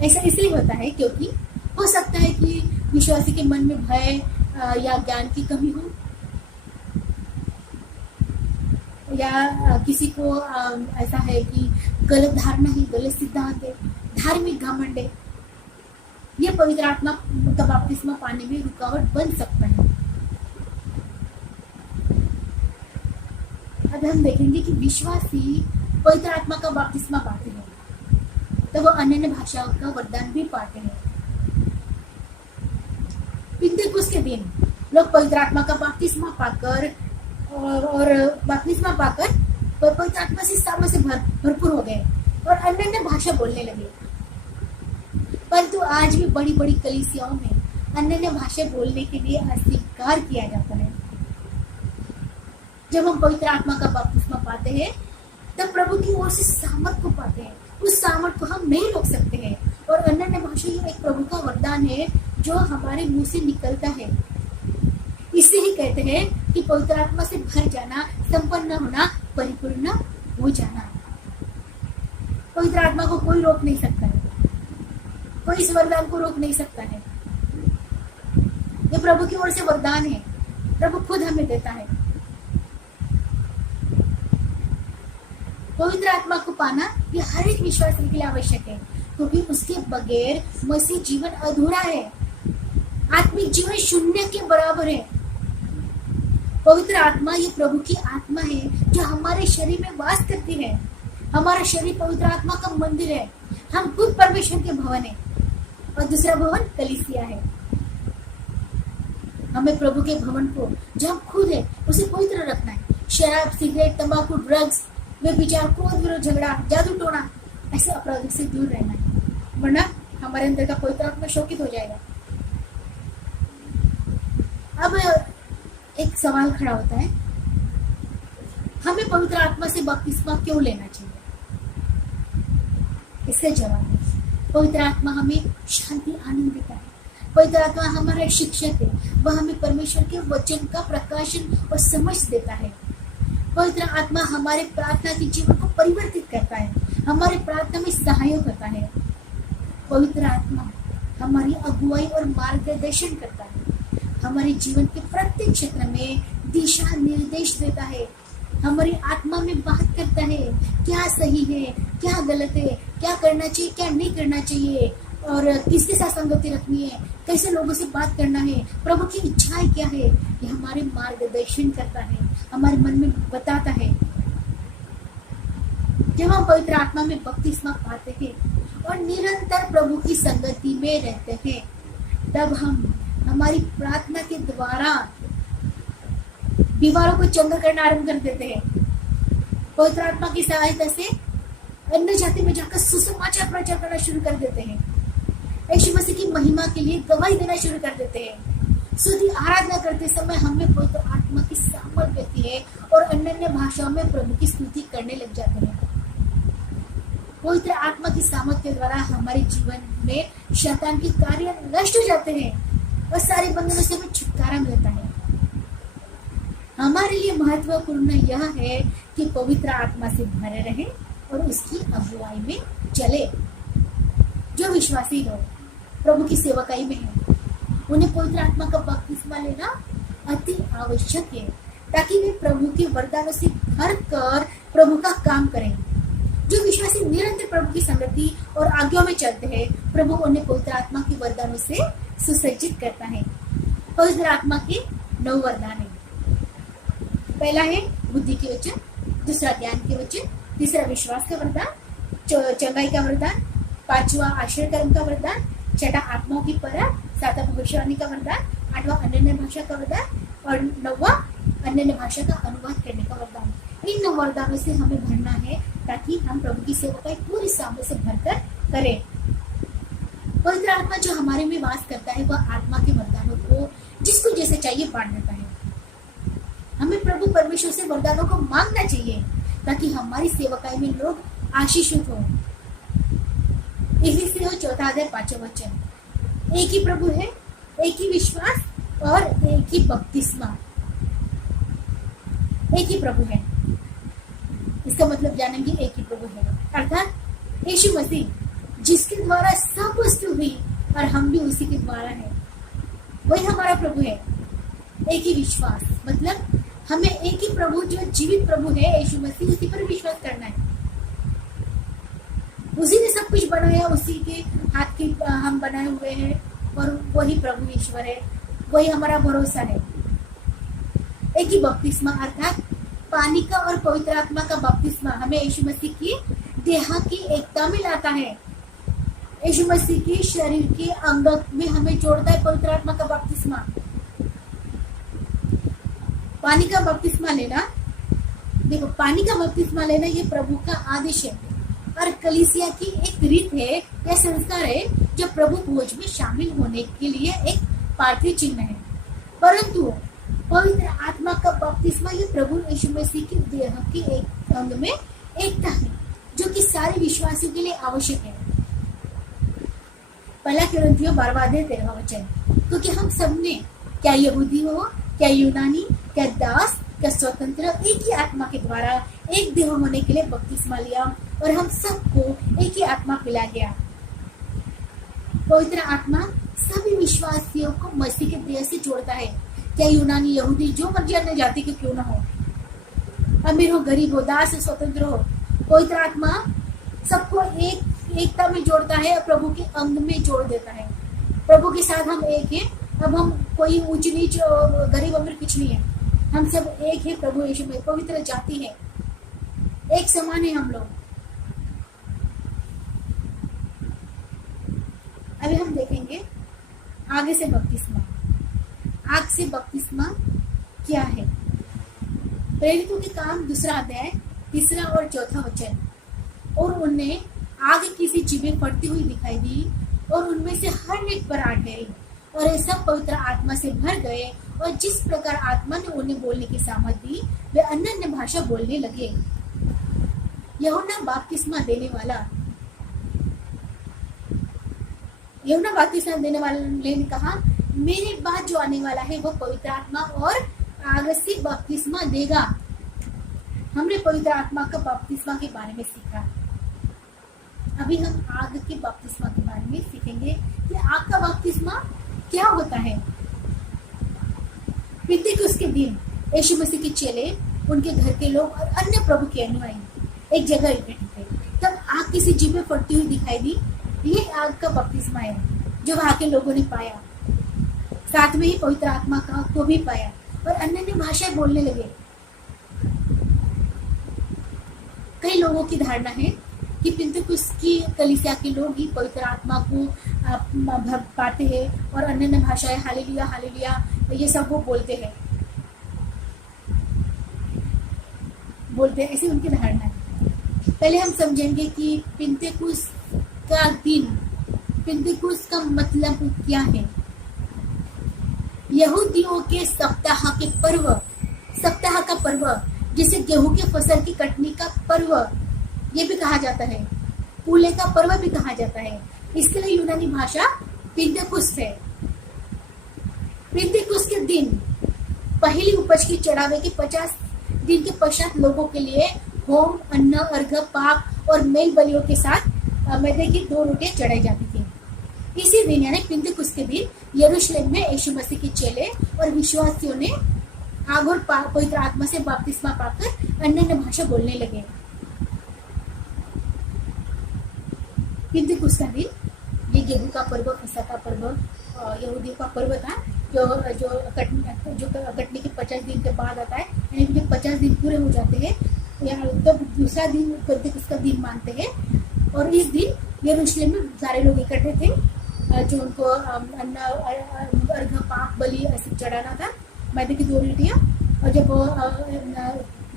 ऐसा इसलिए होता है क्योंकि हो सकता है कि विश्वासी के मन में भय या ज्ञान की कमी हो, या किसी को ऐसा है कि गलत धारणा है, गलत सिद्धांत है, धार्मिक घमंड है। यह पवित्र आत्मा का बपतिस्मा पाने में रुकावट बन सकता है। अब हम देखेंगे कि विश्वासी पवित्र आत्मा का बपतिस्मा पाते हैं तो वो अन्य भाषाओं का वरदान भी पाते हैं। पिंतेकुस्त के दिन लोग पवित्र आत्मा का बपतिस्मा पाकर और बपतिस्मा पाकर पवित्र आत्मा से सामने से भरपूर हो गए और अन्य भाषा बोलने लगे। परंतु आज भी बड़ी बड़ी कलीसियाओं में अन्य भाषा बोलने के लिए अस्वीकार किया जाता है। जब हम पवित्र आत्मा का बपतिस्मा पाते हैं तब प्रभु की ओर से सामर्थ को पाते हैं। उस सामर्थ को हम नहीं रोक सकते हैं और अन्य भाषा ये एक प्रभु का वरदान है जो हमारे मुंह से निकलता है। इसे ही कहते हैं कि पवित्र आत्मा से भर जाना, संपन्न होना, परिपूर्ण हो जाना। पवित्र आत्मा को कोई रोक नहीं सकता है, कोई इस वरदान को रोक नहीं सकता है। ये प्रभु की ओर से वरदान है, प्रभु खुद हमें देता है। पवित्र आत्मा को पाना ये हर एक विश्वासी के लिए आवश्यक है, क्योंकि उसके बगैर मसीह जीवन अधूरा है, आत्मिक जीवन शून्य के बराबर है। पवित्र आत्मा ये प्रभु की आत्मा है जो हमारे शरीर में वास करती है। हमारा शरीर पवित्र आत्मा का मंदिर है। हम खुद परमेश्वर के भवन है और दूसरा भवन कलीसिया है। हमें प्रभु के भवन को जो हम खुद है उसे पवित्र रखना है। शराब, सिगरेट, तंबाकू, ड्रग्स, व्यभिचार, क्रोध, विरोध, झगड़ा, जादू टोना ऐसे अपराधों से दूर रहना है, वरना हमारे अंदर का पवित्र आत्मा शोकित हो जाएगा। अब एक सवाल खड़ा होता है, हमें पवित्र आत्मा से बपतिस्मा क्यों लेना चाहिए? इसका जवाब है, पवित्र आत्मा हमें शांति, आनंद देता है। पवित्र आत्मा हमारा शिक्षक है, वह हमें परमेश्वर के वचन का प्रकाशन और समझ देता है। पवित्र आत्मा हमारे प्रार्थना के जीवन को परिवर्तित करता है, हमारे प्रार्थना में सहायक होता है। पवित्र आत्मा हमारी अगुवाई और मार्गदर्शन करता है, हमारे जीवन के प्रत्येक क्षेत्र में दिशा निर्देश देता है, हमारी आत्मा में बात करता है क्या सही है, क्या गलत है, क्या करना चाहिए, क्या नहीं करना चाहिए, और किसके साथ संगति रखनी है, कैसे लोगों से बात करना है, प्रभु की इच्छाएं क्या है, ये हमारे मार्गदर्शन करता है, हमारे मन में बताता है। जब हम पवित्र आत्मा में बपतिस्मा पाते हैं और निरंतर प्रभु की संगति में रहते हैं, तब हम हमारी प्रार्थना के द्वारा दीवारों को चंगा करना आरंभ कर देते हैं। पवित्र आत्मा की सहायता से अन्य जाति में जाकर सुसमाचार प्रचार करना शुरू कर देते हैं। यीशु मसीह की महिमा के लिए गवाही देना शुरू कर देते हैं। स्तुति आराधना करते समय हमें पवित्र आत्मा की सामर्थ देती है और अन्य भाषाओं में प्रभु की स्तुति करने लग जाते हैं। पवित्र आत्मा की सामर्थ के द्वारा हमारे जीवन में शैतान के कार्य नष्ट हो जाते हैं और सारे बंधनों से हमें छुटकारा मिलता है। हमारे लिए महत्वपूर्ण यह है कि पवित्र आत्मा से भरे रहें और उसकी अगुवाई में चले। जो विश्वासी लोग प्रभु की सेवकाई में हैं, उन्हें पवित्र आत्मा का बपतिस्मा लेना अति आवश्यक है, ताकि वे प्रभु के वरदानों से भर कर प्रभु का काम करें। जो विश्वासी निरंतर प्रभु की संगति और आज्ञाओं में चलते हैं, प्रभु उन्हें पवित्र आत्मा के वरदानों से सुसज्जित करता है। पवित्र आत्मा के 9 वरदान है। पहला है बुद्धि के वचन, दूसरा ज्ञान के वचन, तीसरा विश्वास का वरदान, चंगाई का वरदान, पांचवा आश्रय कर्म का वरदान, छठा आत्माओं की परख, सातवां भविष्यवाणी का वरदान, आठवां अन्य भाषा का वरदान और 9वां अन्य भाषा का अनुवाद करने का वरदान। इन 9 वरदानों से हमें भरना है ताकि हम प्रभु की सेवा पूरी सामने से भरकर करें। पवित्र आत्मा जो हमारे में वास करता है, वह आत्मा के वरदानों को जिसको जैसे चाहिए बांट देता है। हमें प्रभु परमेश्वर से वरदानों को मांगना चाहिए ताकि हमारी सेवकाई में लोग आशीषित हो। इसी हो 4 अध्याय 5 वचन। एक ही प्रभु है, एक ही विश्वास और एक ही बपतिस्मा। एक ही प्रभु है, इसका मतलब जानेंगे एक ही प्रभु है, अर्थात यीशु मसीह जिसके द्वारा सब वस्तु हुई और हम भी उसी के द्वारा है। वही हमारा प्रभु है। एक ही विश्वास, मतलब हमें एक ही प्रभु, जो जीवित प्रभु है यीशु मसीह, उसी पर विश्वास करना है। उसी ने सब कुछ बनाया, उसी के हाथ के हम बनाए हुए हैं और वही प्रभु ईश्वर है, वही हमारा भरोसा है। एक ही बपतिस्मा अर्थात पानी का और पवित्र आत्मा का बपतिस्मा हमें यीशु मसीह की देह की एकता में लाता है। यीशु मसीह के शरीर के अंग में हमें जोड़ता है पवित्र आत्मा का बपतिस्मा। पानी का बपतिस्मा लेना, देखो पानी का बपतिस्मा लेना ये प्रभु का आदेश है और कलीसिया की एक रीत है या संस्कार है जो प्रभु भोज में शामिल होने के लिए एक पार्थिव चिन्ह है। परंतु पवित्र आत्मा का बपतिस्मा ये प्रभु यीशु मसीह के देह के एक अंग में एकता है जो कि सारे विश्वासियों के लिए आवश्यक है। पहला कुरिन्थियों 12:13 क्योंकि हम सब ने, क्या यहूदी हो, क्या यूनानी, क्या दास, क्या स्वतंत्र, एक ही आत्मा के द्वारा एक देह होने के लिए बपतिस्मा लिया और हम सबको एक ही आत्मा पिला गया। पवित्र आत्मा सभी विश्वासियों को मसीह के देह से जोड़ता है। क्या यूनानी, यहूदी, जो मर्जी अन्य जाति के क्यों ना हो, अमीर हो, गरीब हो, दास हो, स्वतंत्र हो, पवित्र आत्मा सबको एकता में जोड़ता है और प्रभु के अंग में जोड़ देता है। प्रभु के साथ हम एक हैं। अब हम कोई ऊंच नीच, गरीब अमीर कुछ नहीं है, हम सब एक है प्रभु यीशु में। पवित्र जाति है, एक समान है हम लोग। अभी हम देखेंगे आगे से बपतिस्मा। आग से बपतिस्मा क्या है? प्रेरितों के काम 2 अध्याय 3 और 4 वचन। और उन्हें आग की सी जीभें फटती हुई दिखाई दी और उनमें से हर एक पर आ ठहरी और ये सब पवित्र आत्मा से भर गए और जिस प्रकार आत्मा ने उन्हें बोलने की सामर्थ दी वे अन्य भाषा बोलने लगे। यूहन्ना बपतिस्मा देने वाले ने कहा, मेरे बाद जो आने वाला है वो पवित्र आत्मा और आग से बपतिस्मा देगा। हमने पवित्र आत्मा का बपतिस्मा के बारे में सीखा। अभी हम आग के बपतिस्मा के बारे में सीखेंगे कि आग का बपतिस्मा क्या होता है। पिन्तेकुस्त के दिन यीशु मसीह के चेले, उनके घर के लोग और अन्य प्रभु के अनुयायी एक जगह इकट्ठे थे। तब आग की सी जीभें फटती हुई दिखाई दी। ये आग का बपतिस्मा है जो वहां के लोगों ने पाया, साथ में ही पवित्र आत्मा को भी पाया और अन्य भाषाएं बोलने लगे। कई लोगों की धारणा है कि पिन्तेकुस्त की कलीसिया के लोग ही पवित्र आत्मा को पाते हैं और अन्य भाषाएं हालेलुया हालेलुया ये सब वो बोलते हैं, ऐसी उनकी धारणा है। पहले हम समझेंगे कि पिन्तेकुस्त का मतलब क्या है। यहूदियों के सप्ताह का पर्व जिसे गेहूं के फसल की कटनी का पर्व ये भी कहा जाता है, पूले का पर्व भी कहा जाता है। इसके लिए यूनानी भाषा पिन्तेकुस्त है। पिन्तेकुस्त के दिन पहली उपज की चढ़ावे के 50 दिन के पश्चात लोगों के लिए होम, अन्न, अर्घ, पाक और मेल बलियों के साथ मैदे की 2 रोटियां चढ़ाई जाती थी। इसी दिन यानी पिन्तेकुस्त के दिन यरूशलेम में यीशु मसीह के चेले और विश्वासियों ने आग और पवित्र आत्मा से बपतिस्मा पाकर अन्य भाषा बोलने लगे। पिन्तेकुस्त का दिन ये गेहूं का पर्व, फसह का पर्व, यहूदियों का पर्व था जो कटने के 50 दिन के बाद आता है। यानी जब 50 दिन पूरे हो जाते हैं तब दूसरा दिन पिन्तेकुस्त का दिन मानते हैं। और इस दिन यरूशलेम में सारे लोग इकट्ठे थे जो उनको अन्न, अर्घ, पाक, बलि ऐसे चढ़ाना था, मैदे की 2 रोटियां। और जब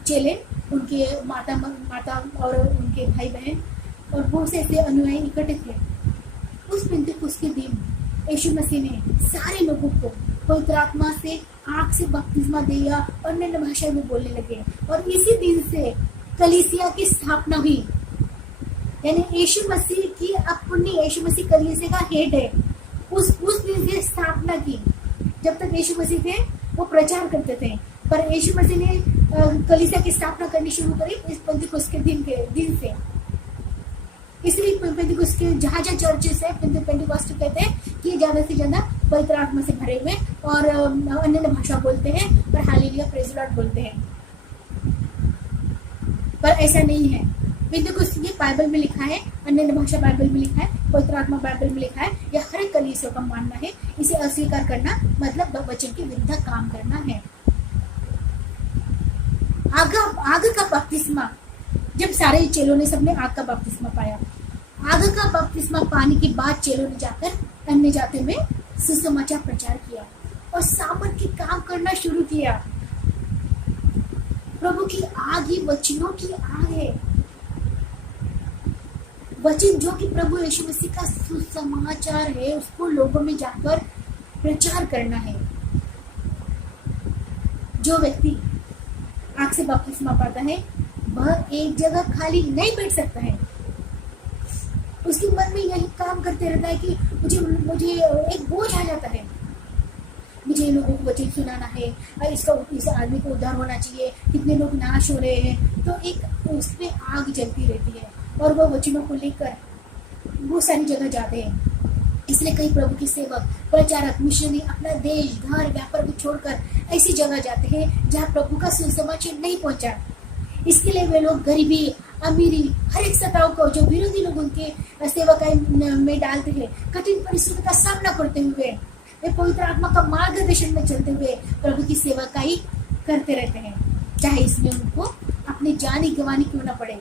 चेले, उनके माता और उनके भाई बहन और बहुत से ऐसे अनुयायी इकट्ठे थे, उस पिन्तेकुस्त के दिन यीशु मसीह ने सारे लोगों को पवित्र आत्मा से आग से बपतिस्मा दिया और अन्य भाषा में बोलने लगे। और इसी दिन से कलीसिया की स्थापना हुई। यानी यीशु मसीह कलीसिया का हेड है। उस दिन से स्थापना की। जब तक यीशु मसीह थे वो प्रचार करते थे, पर यीशु मसीह ने कलीसिया की स्थापना करनी शुरू करी इस पिन्तेकुस्त के दिन से। इसलिए पेंटिकोस्ट के जहाँ जहाँ चर्चेस है पेंटिकोस्ट कहते हैं कि ज़्यादा से ज़्यादा पवित्र आत्मा से भरे हुए और अन्य भाषा बोलते हैं और हालेलुया प्रेज द लॉर्ड बोलते हैं। पर ऐसा नहीं है। पेंटिकोस्ट ये बाइबल में लिखा है, अन्य भाषा बाइबल में लिखा है, पवित्र आत्मा बाइबल में लिखा है। यह हर एक कलीसिया का मानना है। इसे अस्वीकार करना मतलब वचन के विरुद्ध काम करना है। आग का बपतिस्मा, जब सारे चेलों ने सबने आग का बपतिस्मा पाया, आग का बपतिस्मा पाने के बाद चेलों ने जाकर अन्य जातियों में सुसमाचार प्रचार किया और सामर्थ के काम करना शुरू किया। प्रभु की आग ही वचनों की आग है। वचन जो कि प्रभु यीशु मसीह का सुसमाचार है, उसको लोगों में जाकर प्रचार करना है। जो व्यक्ति आग से बपतिस्मा पाता है वह एक जगह खाली नहीं बैठ सकता है। उसके मन में यही काम करते रहता है कि मुझे एक बोझ आ जाता है, मुझे लोगों को वचन सुनाना है, इस आदमी को उद्धार होना चाहिए, कितने लोग नाश हो रहे हैं। तो एक उसमें आग जलती रहती है और वह वचनों को लेकर बहुत सारी जगह जाते हैं। इसलिए कई प्रभु के सेवक, प्रचारक, मिशनरी अपना देश, घर, व्यापार को छोड़कर ऐसी जगह जाते हैं जहाँ प्रभु का सुसमाचार नहीं पहुंचा। इसके लिए वे लोग गरीबी, अमीरी, हर एक सताव को जो विरोधी लोग उनके सेवकाई में डालते हैं, कठिन परिस्थितियों का सामना करते हुए, वे पवित्र आत्मा का मार्गदर्शन में चलते हुए प्रभु की सेवकाई करते रहते हैं, चाहे इसमें उनको अपनी जान ही गंवानी क्यों न पड़े।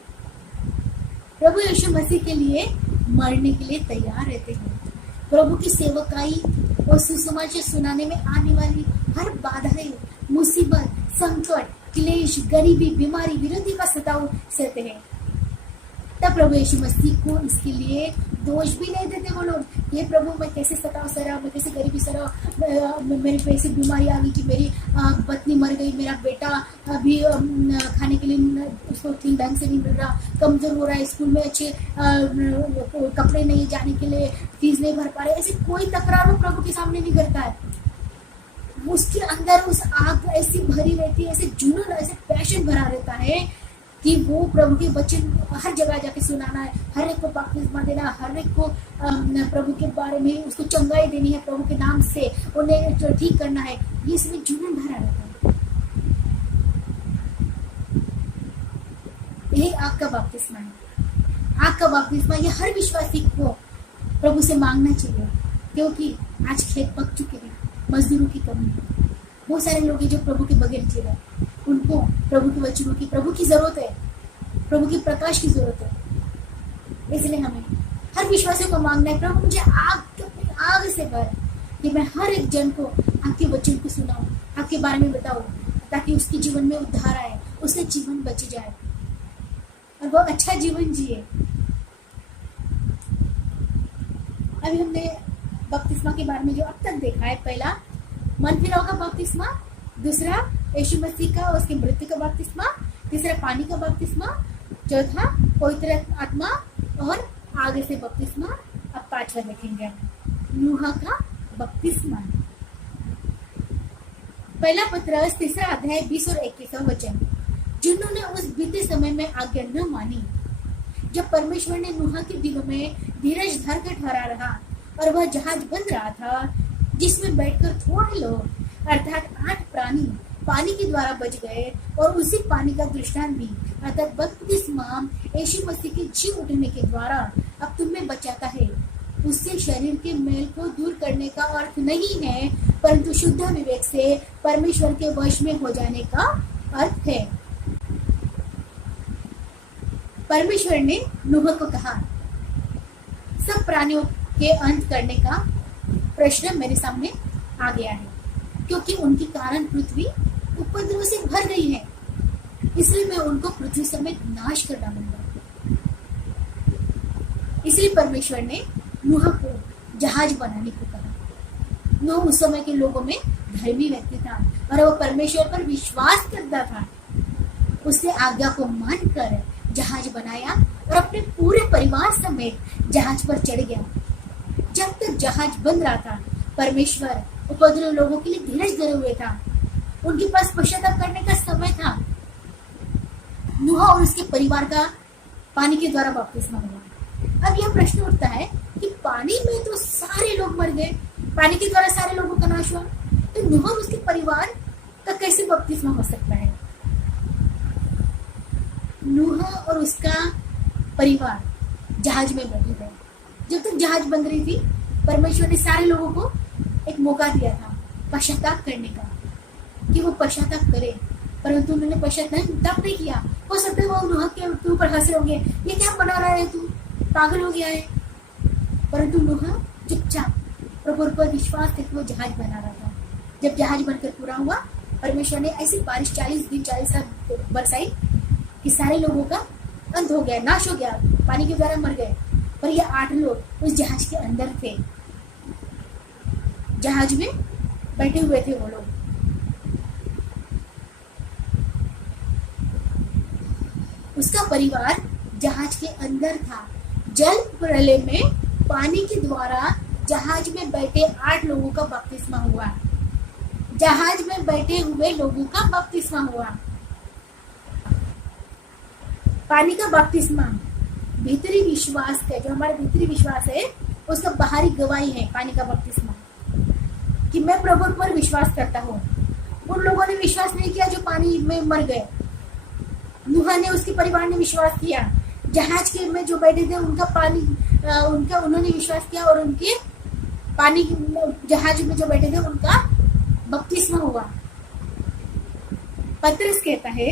प्रभु यीशु मसीह के लिए मरने के लिए तैयार रहते हैं। प्रभु की सेवकाई और सुसमाचार सुनाने में आने वाली हर बाधाएं, मुसीबत, संकट, क्लेश, गरीबी, बीमारी, विरोधी का सताव सहते हैं। तब प्रभु यीशु मसीह को इसके लिए दोष भी नहीं देते वो लोग। ये प्रभु मैं कैसे सताव सह रहा, मैं कैसे गरीबी सह रहा, मेरे पे ऐसी बीमारी आ गई कि मेरी पत्नी मर गई, मेरा बेटा अभी खाने के लिए उसको ठीक ढंग से नहीं मिल रहा, कमजोर हो रहा है, स्कूल में अच्छे कपड़े नहीं, जाने के लिए फीस नहीं भर पा रहे। ऐसी कोई तकरार वो प्रभु के सामने नहीं करता है। उसके अंदर उस आग ऐसी भरी रहती है, ऐसे जुनून, ऐसे पैशन भरा रहता है कि वो प्रभु के वचन हर जगह जाके सुनाना है, हर एक को बपतिस्मा देना, हर एक को प्रभु के बारे में उसको चंगाई देनी है, प्रभु के नाम से उन्हें ठीक करना है। ये इसमें जुनून भरा रहता है। यही आग का बपतिस्मा है। आग का बपतिस्मा ये हर विश्वासी को प्रभु से मांगना चाहिए, क्योंकि आज खेत पक चुके हैं, मजदूरों की कमी है। बहुत सारे लोग हैं जो प्रभु के बगैर जी रहे, उनको प्रभु के वचनों की, प्रभु की जरूरत है, प्रभु की प्रकाश की जरूरत है। इसलिए हमें हर विश्वासी को मांगना है, प्रभु मुझे आग से भर, कि मैं हर एक जन को आपके वचन को सुनाऊं, आपके बारे में बताऊं, ताकि उसके जीवन में उद्धार आए, उसका जीवन बच जाए और वो अच्छा जीवन जिए। अभी हमने बपतिस्मा के बारे में जो अब तक देखा है, पहला मन फिराव का बपतिस्मा, दूसरा यीशु मसीह का उसकी मृत्यु का बपतिस्मा, तीसरा पानी का बपतिस्मा, चौथा पवित्र आत्मा और आगे से बपतिस्मा। अब पांचवा देखेंगे नूह का बपतिस्मा। पहला पत्रस तीसरा अध्याय 20 और 21 वचन। जिन्होंने उस बीते समय में आज्ञा न मानी, जब परमेश्वर ने नूह के दिनों में धीरज धर कर ठहरा रहा और वह जहाज बन रहा था, जिसमें बैठकर थोड़े लोग अर्थात 8 प्राणी पानी के द्वारा बच गए, और उसी पानी का दृष्टांत भी अर्थात बपतिस्मा यीशु मसीह के जी उठने के द्वारा अब तुम्हें बचाता है। उससे शरीर के मैल को दूर करने का अर्थ नहीं है, परंतु शुद्ध विवेक से परमेश्वर के वश में हो जाने का अर्थ है। परमेश्वर ने नूह को कहा, सब प्राणियों के अंत करने का प्रश्न मेरे सामने आ गया है, क्योंकि उनके कारण पृथ्वी उपद्रव से भर गई है, इसलिए मैं उनको पृथ्वी समेत नाश कर डालूंगा। इसलिए परमेश्वर ने नूह को जहाज बनाने को कहा। नूह उस समय के लोगों में धर्मी व्यक्ति था और वह परमेश्वर पर विश्वास करता था। उसने आज्ञा को मानकर जहाज बनाया और अपने पूरे परिवार समेत जहाज पर चढ़ गया। जब तक जहाज बन रहा था, परमेश्वर उपद्रव लोगों के लिए धीरज धरे हुए था। उनके पास पश्चाताप करने का समय था। नूह और उसके परिवार का पानी के द्वारा बपतिस्मा हुआ। अब यह प्रश्न उठता है कि पानी में तो सारे लोग मर गए, पानी के द्वारा सारे लोगों का नाश हुआ, तो नूह और उसके परिवार का कैसे बपतिस्मा हो सकता है? नूह और उसका परिवार जहाज में बैठे थे। जब तक जहाज बन रही थी, परमेश्वर ने सारे लोगों को एक मौका दिया था पश्चाताप करने का, कि वो पश्चाताप करे, परंतु उन्होंने पश्चाताप नहीं किया। हो सकता है वो नूह के ऊपर हंसे होंगे, ये क्या बना रहा है, तू पागल हो गया है। परंतु नूह चुपचाप प्रभु पर विश्वास करके वो जहाज बना रहा था। जब जहाज बनकर पूरा हुआ, परमेश्वर ने ऐसी बारिश 40 दिन 40 रात बरसाई कि सारे लोगों का अंत हो गया, नाश हो गया, पानी के द्वारा मर गए। पर ये 8 लोग उस जहाज के अंदर थे, जहाज में बैठे हुए थे वो लोग। उसका परिवार जहाज के अंदर था। जल प्रलय में पानी के द्वारा जहाज में बैठे 8 लोगों का बपतिस्मा हुआ। जहाज में बैठे हुए लोगों का बपतिस्मा हुआ। पानी का बपतिस्मा भीतरी विश्वास का, जो हमारा भीतरी विश्वास है, उसका बाहरी गवाही है। पानी का बपतिस्मा कि मैं प्रभु पर विश्वास करता हूँ। उन लोगों ने विश्वास नहीं किया जो पानी में मर गए। नूह ने, उसके परिवार ने विश्वास किया। जहाज के में जो बैठे थे उन्होंने विश्वास किया और उनके पानी जहाज में जो बैठे थे उनका बपतिस्मा हुआ। पतरस कहता है,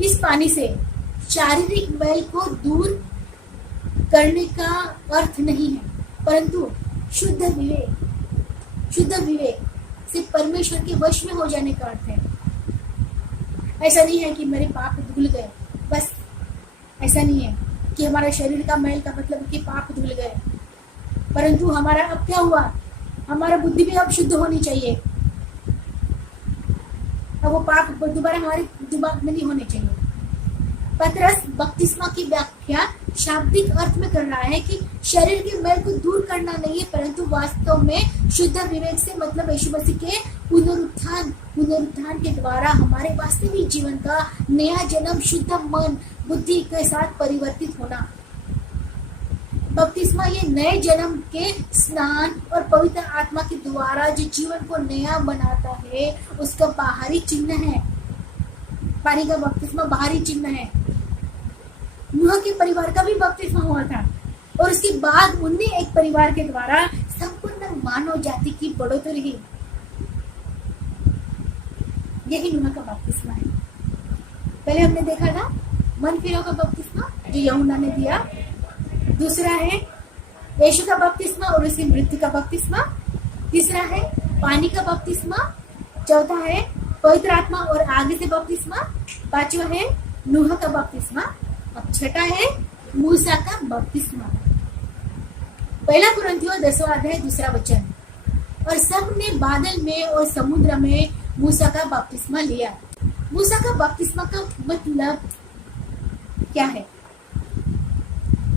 इस पानी से शारीरिक मैल को दूर करने का अर्थ नहीं है, परंतु शुद्ध विवेक से परमेश्वर के वश में हो जाने का अर्थ है। ऐसा नहीं है कि मेरे पाप धुल गए, बस ऐसा नहीं है कि हमारा शरीर का मैल का मतलब कि पाप धुल गए, परंतु हमारा अब क्या हुआ, हमारा बुद्धि भी अब शुद्ध होनी चाहिए। अब वो पाप दोबारा हमारे दिमाग में नहीं होने चाहिए। पतरस बपतिस्मा की व्याख्या शाब्दिक अर्थ में कर रहा है कि शरीर के मैल को दूर करना नहीं है, परंतु वास्तव में शुद्ध विवेक से मतलब यीशु मसीह के पुनरुत्थान के द्वारा हमारे वास्तविक जीवन का नया जन्म, शुद्ध मन बुद्धि के साथ परिवर्तित होना। बपतिस्मा ये नए जन्म के स्नान और पवित्र आत्मा के द्वारा जो जीवन को नया बनाता है, उसका बाहरी चिन्ह है। पानी का बपतिस्मा बाहरी चिन्ह है। नूह के परिवार का भी बपतिस्मा हुआ था और उसके बाद उन्हें एक परिवार के द्वारा संपूर्ण मानव जाति की बढ़ोतरी हुई। यही नूह का बपतिस्मा है। पहले हमने देखा था मन फिरौं का बपतिस्मा जो यूहन्ना ने दिया। दूसरा है यीशु का बपतिस्मा और उसकी मृत्यु का बपतिस्मा। तीसरा है पानी का बपतिस्मा। चौथा है पवित्र आत्मा और आग से बपतिस्मा। पांचवा है नूह का बपतिस्मा। अब छठा है मूसा का बपतिस्मा। पहला कुरिन्थियों 10वां अध्याय 2 वचन, और सब ने बादल में और समुद्र में मूसा का बपतिस्मा लिया। मूसा का बपतिस्मा का मतलब क्या है?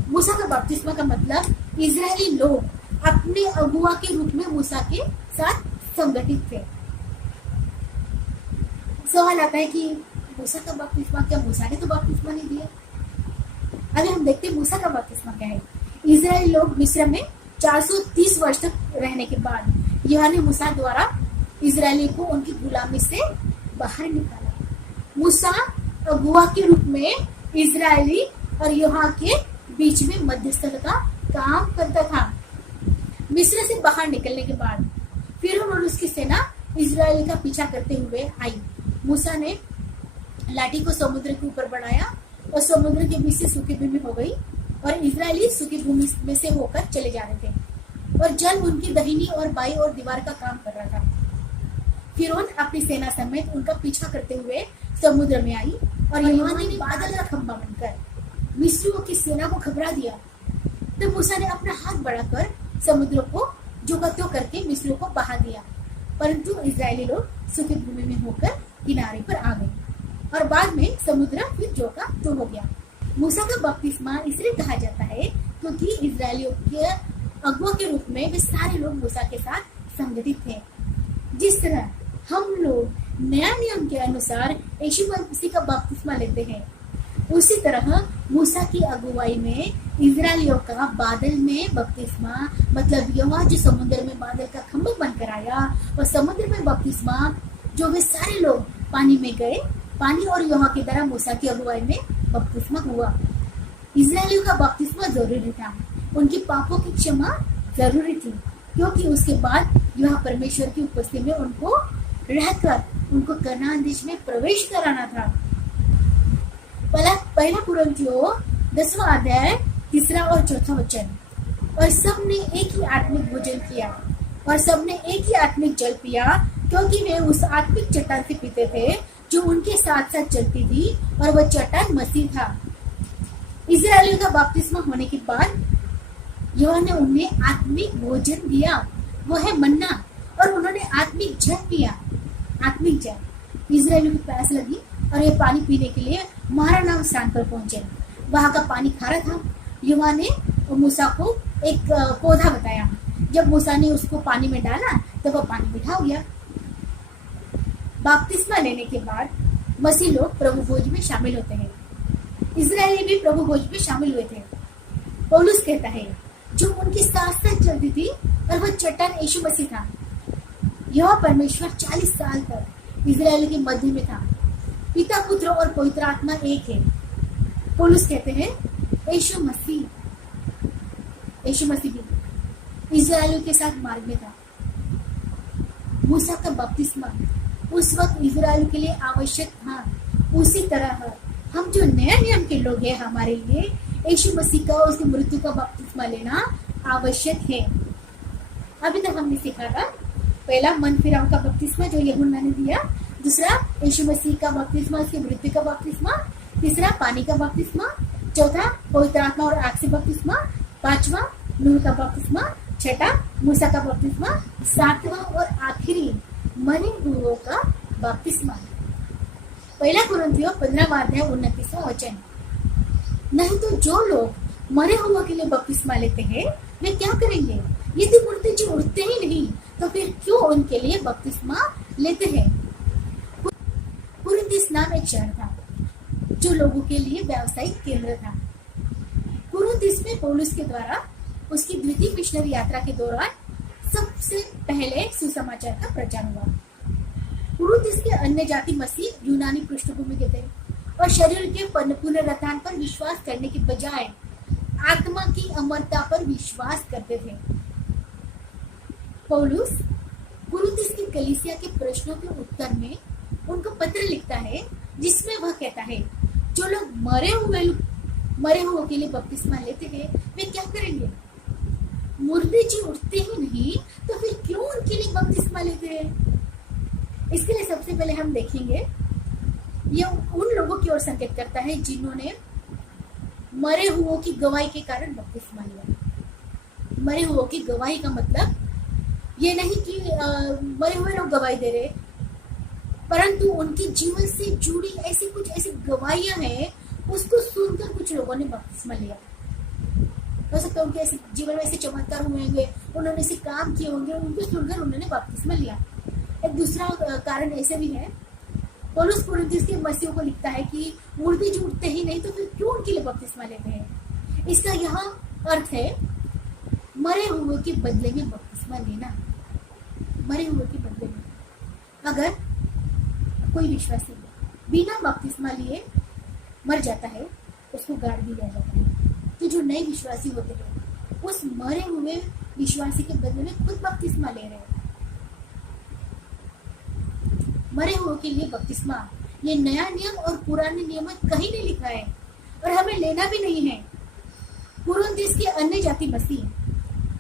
मूसा का बपतिस्मा का मतलब इजरायली लोग अपने अगुआ के रूप में मूसा के साथ संगठित थे। सवाल आता है कि मूसा का बपतिस्मा, क्या मूसा ने तो बपतिस्मा नहीं दिया? अभी हम देखते हैं मूसा का बपतिस्मा क्या है। इजरायली लोग मिस्र में 430 वर्ष तक रहने के बाद यूहन्ना ने मूसा द्वारा इजरायली को उनकी गुलामी से बाहर निकाला। मूसा अगुआ के रूप में इजरायली और यूहन्ना के बीच में मध्यस्थता का काम करता था। मिस्र से बाहर निकलने के बाद फिरौन और उसकी सेना इजरायली का पीछा करते हुए आई। मूसा ने लाठी को समुद्र के ऊपर बढ़ाया और समुद्र के बीच से सूखी भूमि हो गई और इजरायली सूखी भूमि में से होकर चले जा रहे थे और जल उनकी दाहिनी और बाईं ओर दीवार का काम कर रहा था। फिरौन अपनी सेना समेत उनका पीछा करते हुए समुद्र में आई और यूहन्ना ने बादल का खंभा बनकर मिस्रियों की सेना को घबरा दिया। तो मूसा ने अपना हाथ बढ़ाकर समुद्र को जो का त्यों करके मिस्रियों को बहा दिया, परंतु इजरायली लोग सूखी भूमि में होकर किनारे पर आ गए और बाद में समुद्र फिर जो का त्यों हो गया। मूसा का बपतिस्मा इसलिए कहा जाता है क्योंकि इजरायलियों के अगुआ के रूप में वे सारे लोग मूसा के साथ संगठित थे। जिस तरह हम लोग नया नियम के अनुसार यीशु मसीह का बपतिस्मा लेते हैं, उसी तरह मूसा की अगुवाई में इजरायलियों का बादल में बपतिस्मा, मतलब यहोवा जो समुद्र में बादल का खम्भा बनकर आया और समुद्र में बपतिस्मा, जो वे सारे लोग पानी में गए, पानी और यहोवा की तरह मूसा की अगुवाई में बपतिस्मा हुआ। इजरायलियों का बपतिस्मा जरूरी था, उनकी पापों की क्षमा जरूरी थी, क्योंकि उसके बाद यह परमेश्वर की उपस्थिति में उनको रहकर उनको कनान देश में प्रवेश कराना था। पहला कुरिन्थियों 10वां अध्याय 3 और 4 वचन। और सबने एक ही आत्मिक भोजन किया और सबने एक ही आत्मिक जल पिया, क्योंकि वे उस आत्मिक चट्टान से पीते थे जो उनके साथ साथ चलती थी, और वह चट्टान मसीह था। इजरायलियों का बपतिस्मा होने के बाद यहोवा ने उन्हें आत्मिक भोजन दिया, वो है मन्ना, और उन्होंने आत्मिक जल पिया। आत्मिक जल, इजरायलियों की प्यास लगी और ये पानी पीने के लिए मारा नाम स्थान पर पहुंचे। वहां का पानी खारा था। यहोवा ने मूसा को एक पौधा बताया। जब मूसा ने उसको पानी में डाला तो वह पानी मीठा हो गया। बपतिस्मा लेने के बाद मसीह लोग प्रभु भोज में शामिल होते हैं। इजरायली भी प्रभु भोज में शामिल हुए थे। पौलुस कहता है, जो उनकी साथ साथ चलती थी और वह चट्टान यीशु मसीह था। यह परमेश्वर 40 साल तक इजराइल के मध्य में था। पिता, पुत्र और पवित्र आत्मा एक है। पौलुस कहते हैं, यीशु मसीह भी इजराइल के साथ मार्ग में था। मूसा का बपतिस्मा उस वक्त इजराइल के लिए आवश्यक था। उसी तरह हम जो नए नियम के लोग हैं, हमारे लिए यीशु मसीह का उसकी मृत्यु का बपतिस्मा लेना आवश्यक है। अभी तक हमने सीखा था, पहला मन फिराव का बपतिस्मा जो यूहन्ना ने दिया, दूसरा यीशु मसीह का बपतिस्मा, उसकी मृत्यु का बपतिस्मा, तीसरा पानी का बपतिस्मा, चौथा पवित्र आत्मा और आग से बपतिस्मा, पांचवा नूह का बपतिस्मा, छठा मूसा का बपतिस्मा, सातवां और आखिरी मरे हुओं का बपतिस्मा। पहला कुरिन्थियों 15वां अध्याय 29वां वचन। नहीं तो जो लोग मरे हुओं के लिए बपतिस्मा लेते हैं, वे क्या करेंगे? यदि मुर्दे जी उठते ही नहीं तो फिर क्यों उनके लिए बपतिस्मा लेते हैं? कुरिन्थिस नाम एक शहर था जो लोगों के लिए व्यावसायिक केंद्र था। कुरिन्थिस में पौलुस के द्वारा उसकी द्वितीय मिशनरी यात्रा के दौरान सबसे पहले सुसमाचार का प्रचार हुआ। कुरिन्थिस के अन्य जाति मसीह यूनानी पृष्ठभूमि के थे और शरीर के पुनरुत्थान पर विश्वास करने के बजाय आत्मा की अमरता पर विश्वास करते थे। पौलुस कुरिन्थिस की कलीसिया के प्रश्नों के उत्तर में उनको पत्र लिखता है, जिसमें वह कहता है, जो लोग मरे हुए के लिए बपतिस्मा लेते हैं, वे क्या करेंगे? मुर्दे जी उठते ही नहीं तो फिर क्यों उनके लिए बपतिस्मा लेते हैं? इसके लिए सबसे पहले हम देखेंगे, यह उन लोगों की ओर संकेत करता है जिन्होंने मरे हुओं की गवाही के कारण बपतिस्मा लिया। मरे हुओं की गवाही का मतलब ये नहीं कि मरे हुए लोग गवाही दे रहे, परंतु उनके जीवन से जुड़ी ऐसी गवाहियां हैं, उसको सुनकर कुछ लोगों ने बपतिस्मा लिया। हो सकता है उनके ऐसे जीवन में ऐसे चमत्कार हुए होंगे, उन्होंने ऐसे काम किए होंगे, उनको सुनकर उन्होंने बपतिस्मा लिया। एक दूसरा कारण ऐसे भी है, पौलुस कुरिन्थिस के मसीहों को लिखता है कि मुर्दे जो उठते ही नहीं तो फिर क्यों उनके लिए बपतिस्मा लेते हैं। इसका यह अर्थ है मरे हुए के बदले में बपतिस्मा लेना। मरे हुए के बदले में अगर कोई विश्वासी बिना बपतिस्मा लिए मर जाता है, उसको गाड़ दिया जाता है। तो जो नए विश्वासी होते हैं, उस मरे हुए विश्वासी के बदले में खुद बपतिस्मा ले रहे हैं। मरे हुए के लिए बपतिस्मा, ये नया नियम और पुराने नियम में कहीं नहीं लिखा है और हमें लेना भी नहीं है। कुरिन्थिस के अन्य जाति मसीह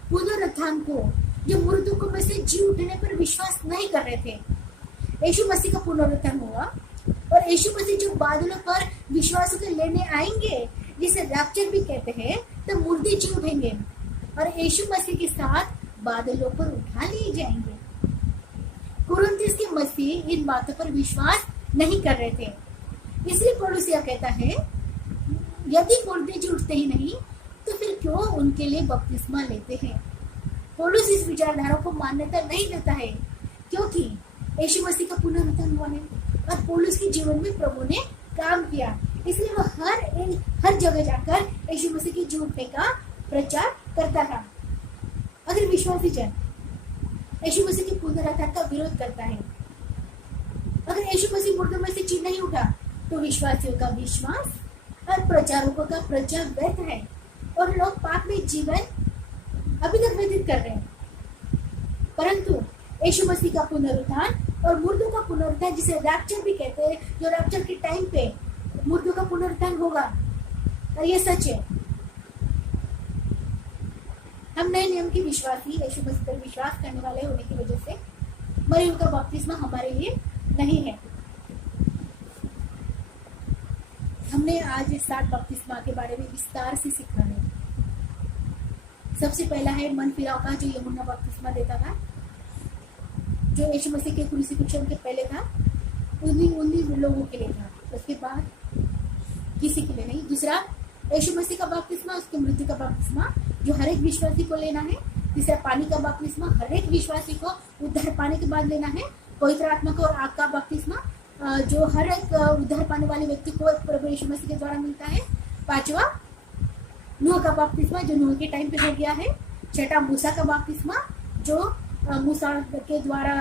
पुनरुत्थान को, जो मुर्दों में से जी उठने पर विश्वास नहीं कर रहे थे। यीशु मसीह का पुनरुत्थान हुआ और यीशु मसीह जो बादलों पर विश्वास को लेने आएंगे, जिसे रैप्चर भी कहते हैं, तो मुर्दे जी उठेंगे और यीशु मसीह के साथ बादलों पर उठा लिए जाएंगे। कुरिन्थिस के मसीह इन बातों पर विश्वास नहीं कर रहे थे, इसलिए पौलुस यह कहता है, यदि मुर्दे जी उठते ही नहीं तो फिर क्यों उनके लिए बपतिस्मा लेते हैं। पौलुस इस विचारधारा को मान्यता नहीं देता है, क्योंकि यीशु मसीह का पुनरुत्थान हुआ है और पौलुस के जीवन में प्रभु ने काम किया, इसलिए वो हर जगह जाकर यीशु मसीह की झूठने का प्रचार करता था। अगर विश्वासी जन यीशु मसीह की पुनरुत्थान का विरोध करता है, अगर यीशु मसीह मुर्दों में से जी नहीं उठा, तो विश्वासियों का विश्वास और प्रचारकों का प्रचार व्यर्थ है और लोग पाप में जीवन अभी तक व्यतीत कर रहे हैं। परंतु यीशु मसीह का पुनरुत्थान और मुर्दों का पुनरुत्थान, जिसे रैप्चर भी कहते हैं, जो रैप्चर के टाइम पे मुर्दों का पुनरुत्थान होगा, और ये सच है। हम नए नियम के विश्वासी यीशु मसीह पर विश्वास करने वाले होने की वजह से मरे हुए का बपतिस्मा हमारे लिए नहीं है। हमने आज 7 बपतिस्मा के बारे में विस्तार से सीखा है। सबसे पहला है मन फिराव का, जो यूहन्ना बपतिस्मा देता था, जो यीशु मसीह के क्रूसिफिक्शन के पहले था, उन्हीं लोगों के लिए था, उसके बाद किसी के लिए नहीं। दूसरा यीशु मसीह का बपतिस्मा, उसकी मृत्यु का बपतिस्मा, जो हर एक विश्वासी को लेना है। तीसरा पानी का बपतिस्मा, हर एक विश्वासी को उद्धार पाने के बाद लेना है। पवित्र आत्मा को और आग का बपतिस्मा, जो हर एक उद्धार पाने वाले व्यक्ति को प्रभु यीशु मसीह के द्वारा मिलता है। पांचवा नूह का बपतिस्मा, जो नूह के टाइम पे हो गया है। छठा मूसा का बपतिस्मा, जो मूसा के द्वारा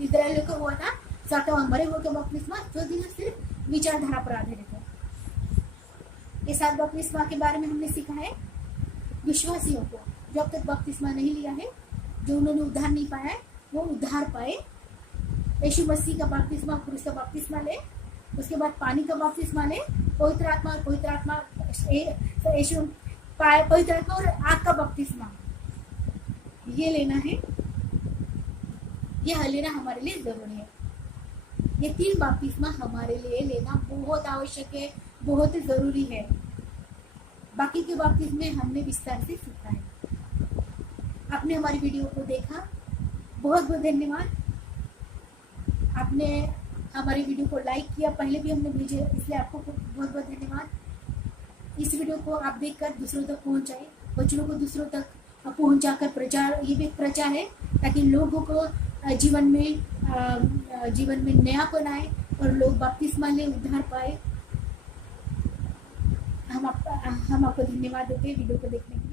इजराइलियों को हुआ था। सातवां मरे हुए का बपतिस्मा, जो दिन सिर्फ विचारधारा पर आधारित है। ये 7 बपतिस्मा के बारे में हमने सीखा है। विश्वासियों को जो अब तक बपतिस्मा नहीं लिया है, जो उन्होंने उद्धार नहीं पाया है, वो उद्धार पाए। यीशु मसीह का बपतिस्मा, क्रूस का बपतिस्मा ले, उसके बाद पानी का बपतिस्मा ले, पवित्र आत्मा और पवित्र आत्मा और आग का बपतिस्मा ये लेना है। यह लेना हमारे लिए जरूरी है। ये 3 बपतिस्मा हमारे लिए लेना बहुत आवश्यक है, बहुत जरूरी है। बाकी के बपतिस्मे हमने विस्तार से सीखा है। आपने हमारी वीडियो को देखा, बहुत बहुत धन्यवाद। आपने हमारी वीडियो को लाइक किया, पहले भी हमने भेजे, इसलिए आपको बहुत बहुत धन्यवाद। इस वीडियो को आप देखकर दूसरों तक पहुंचाए, वचनों को दूसरों तक पहुंचाकर प्रचार, ये भी एक प्रचार है, ताकि लोगों को जीवन में नयापन आए और लोग बपतिस्मा ले, उद्धार पाए। हम आपको धन्यवाद देते हैं वीडियो को देखने के लिए।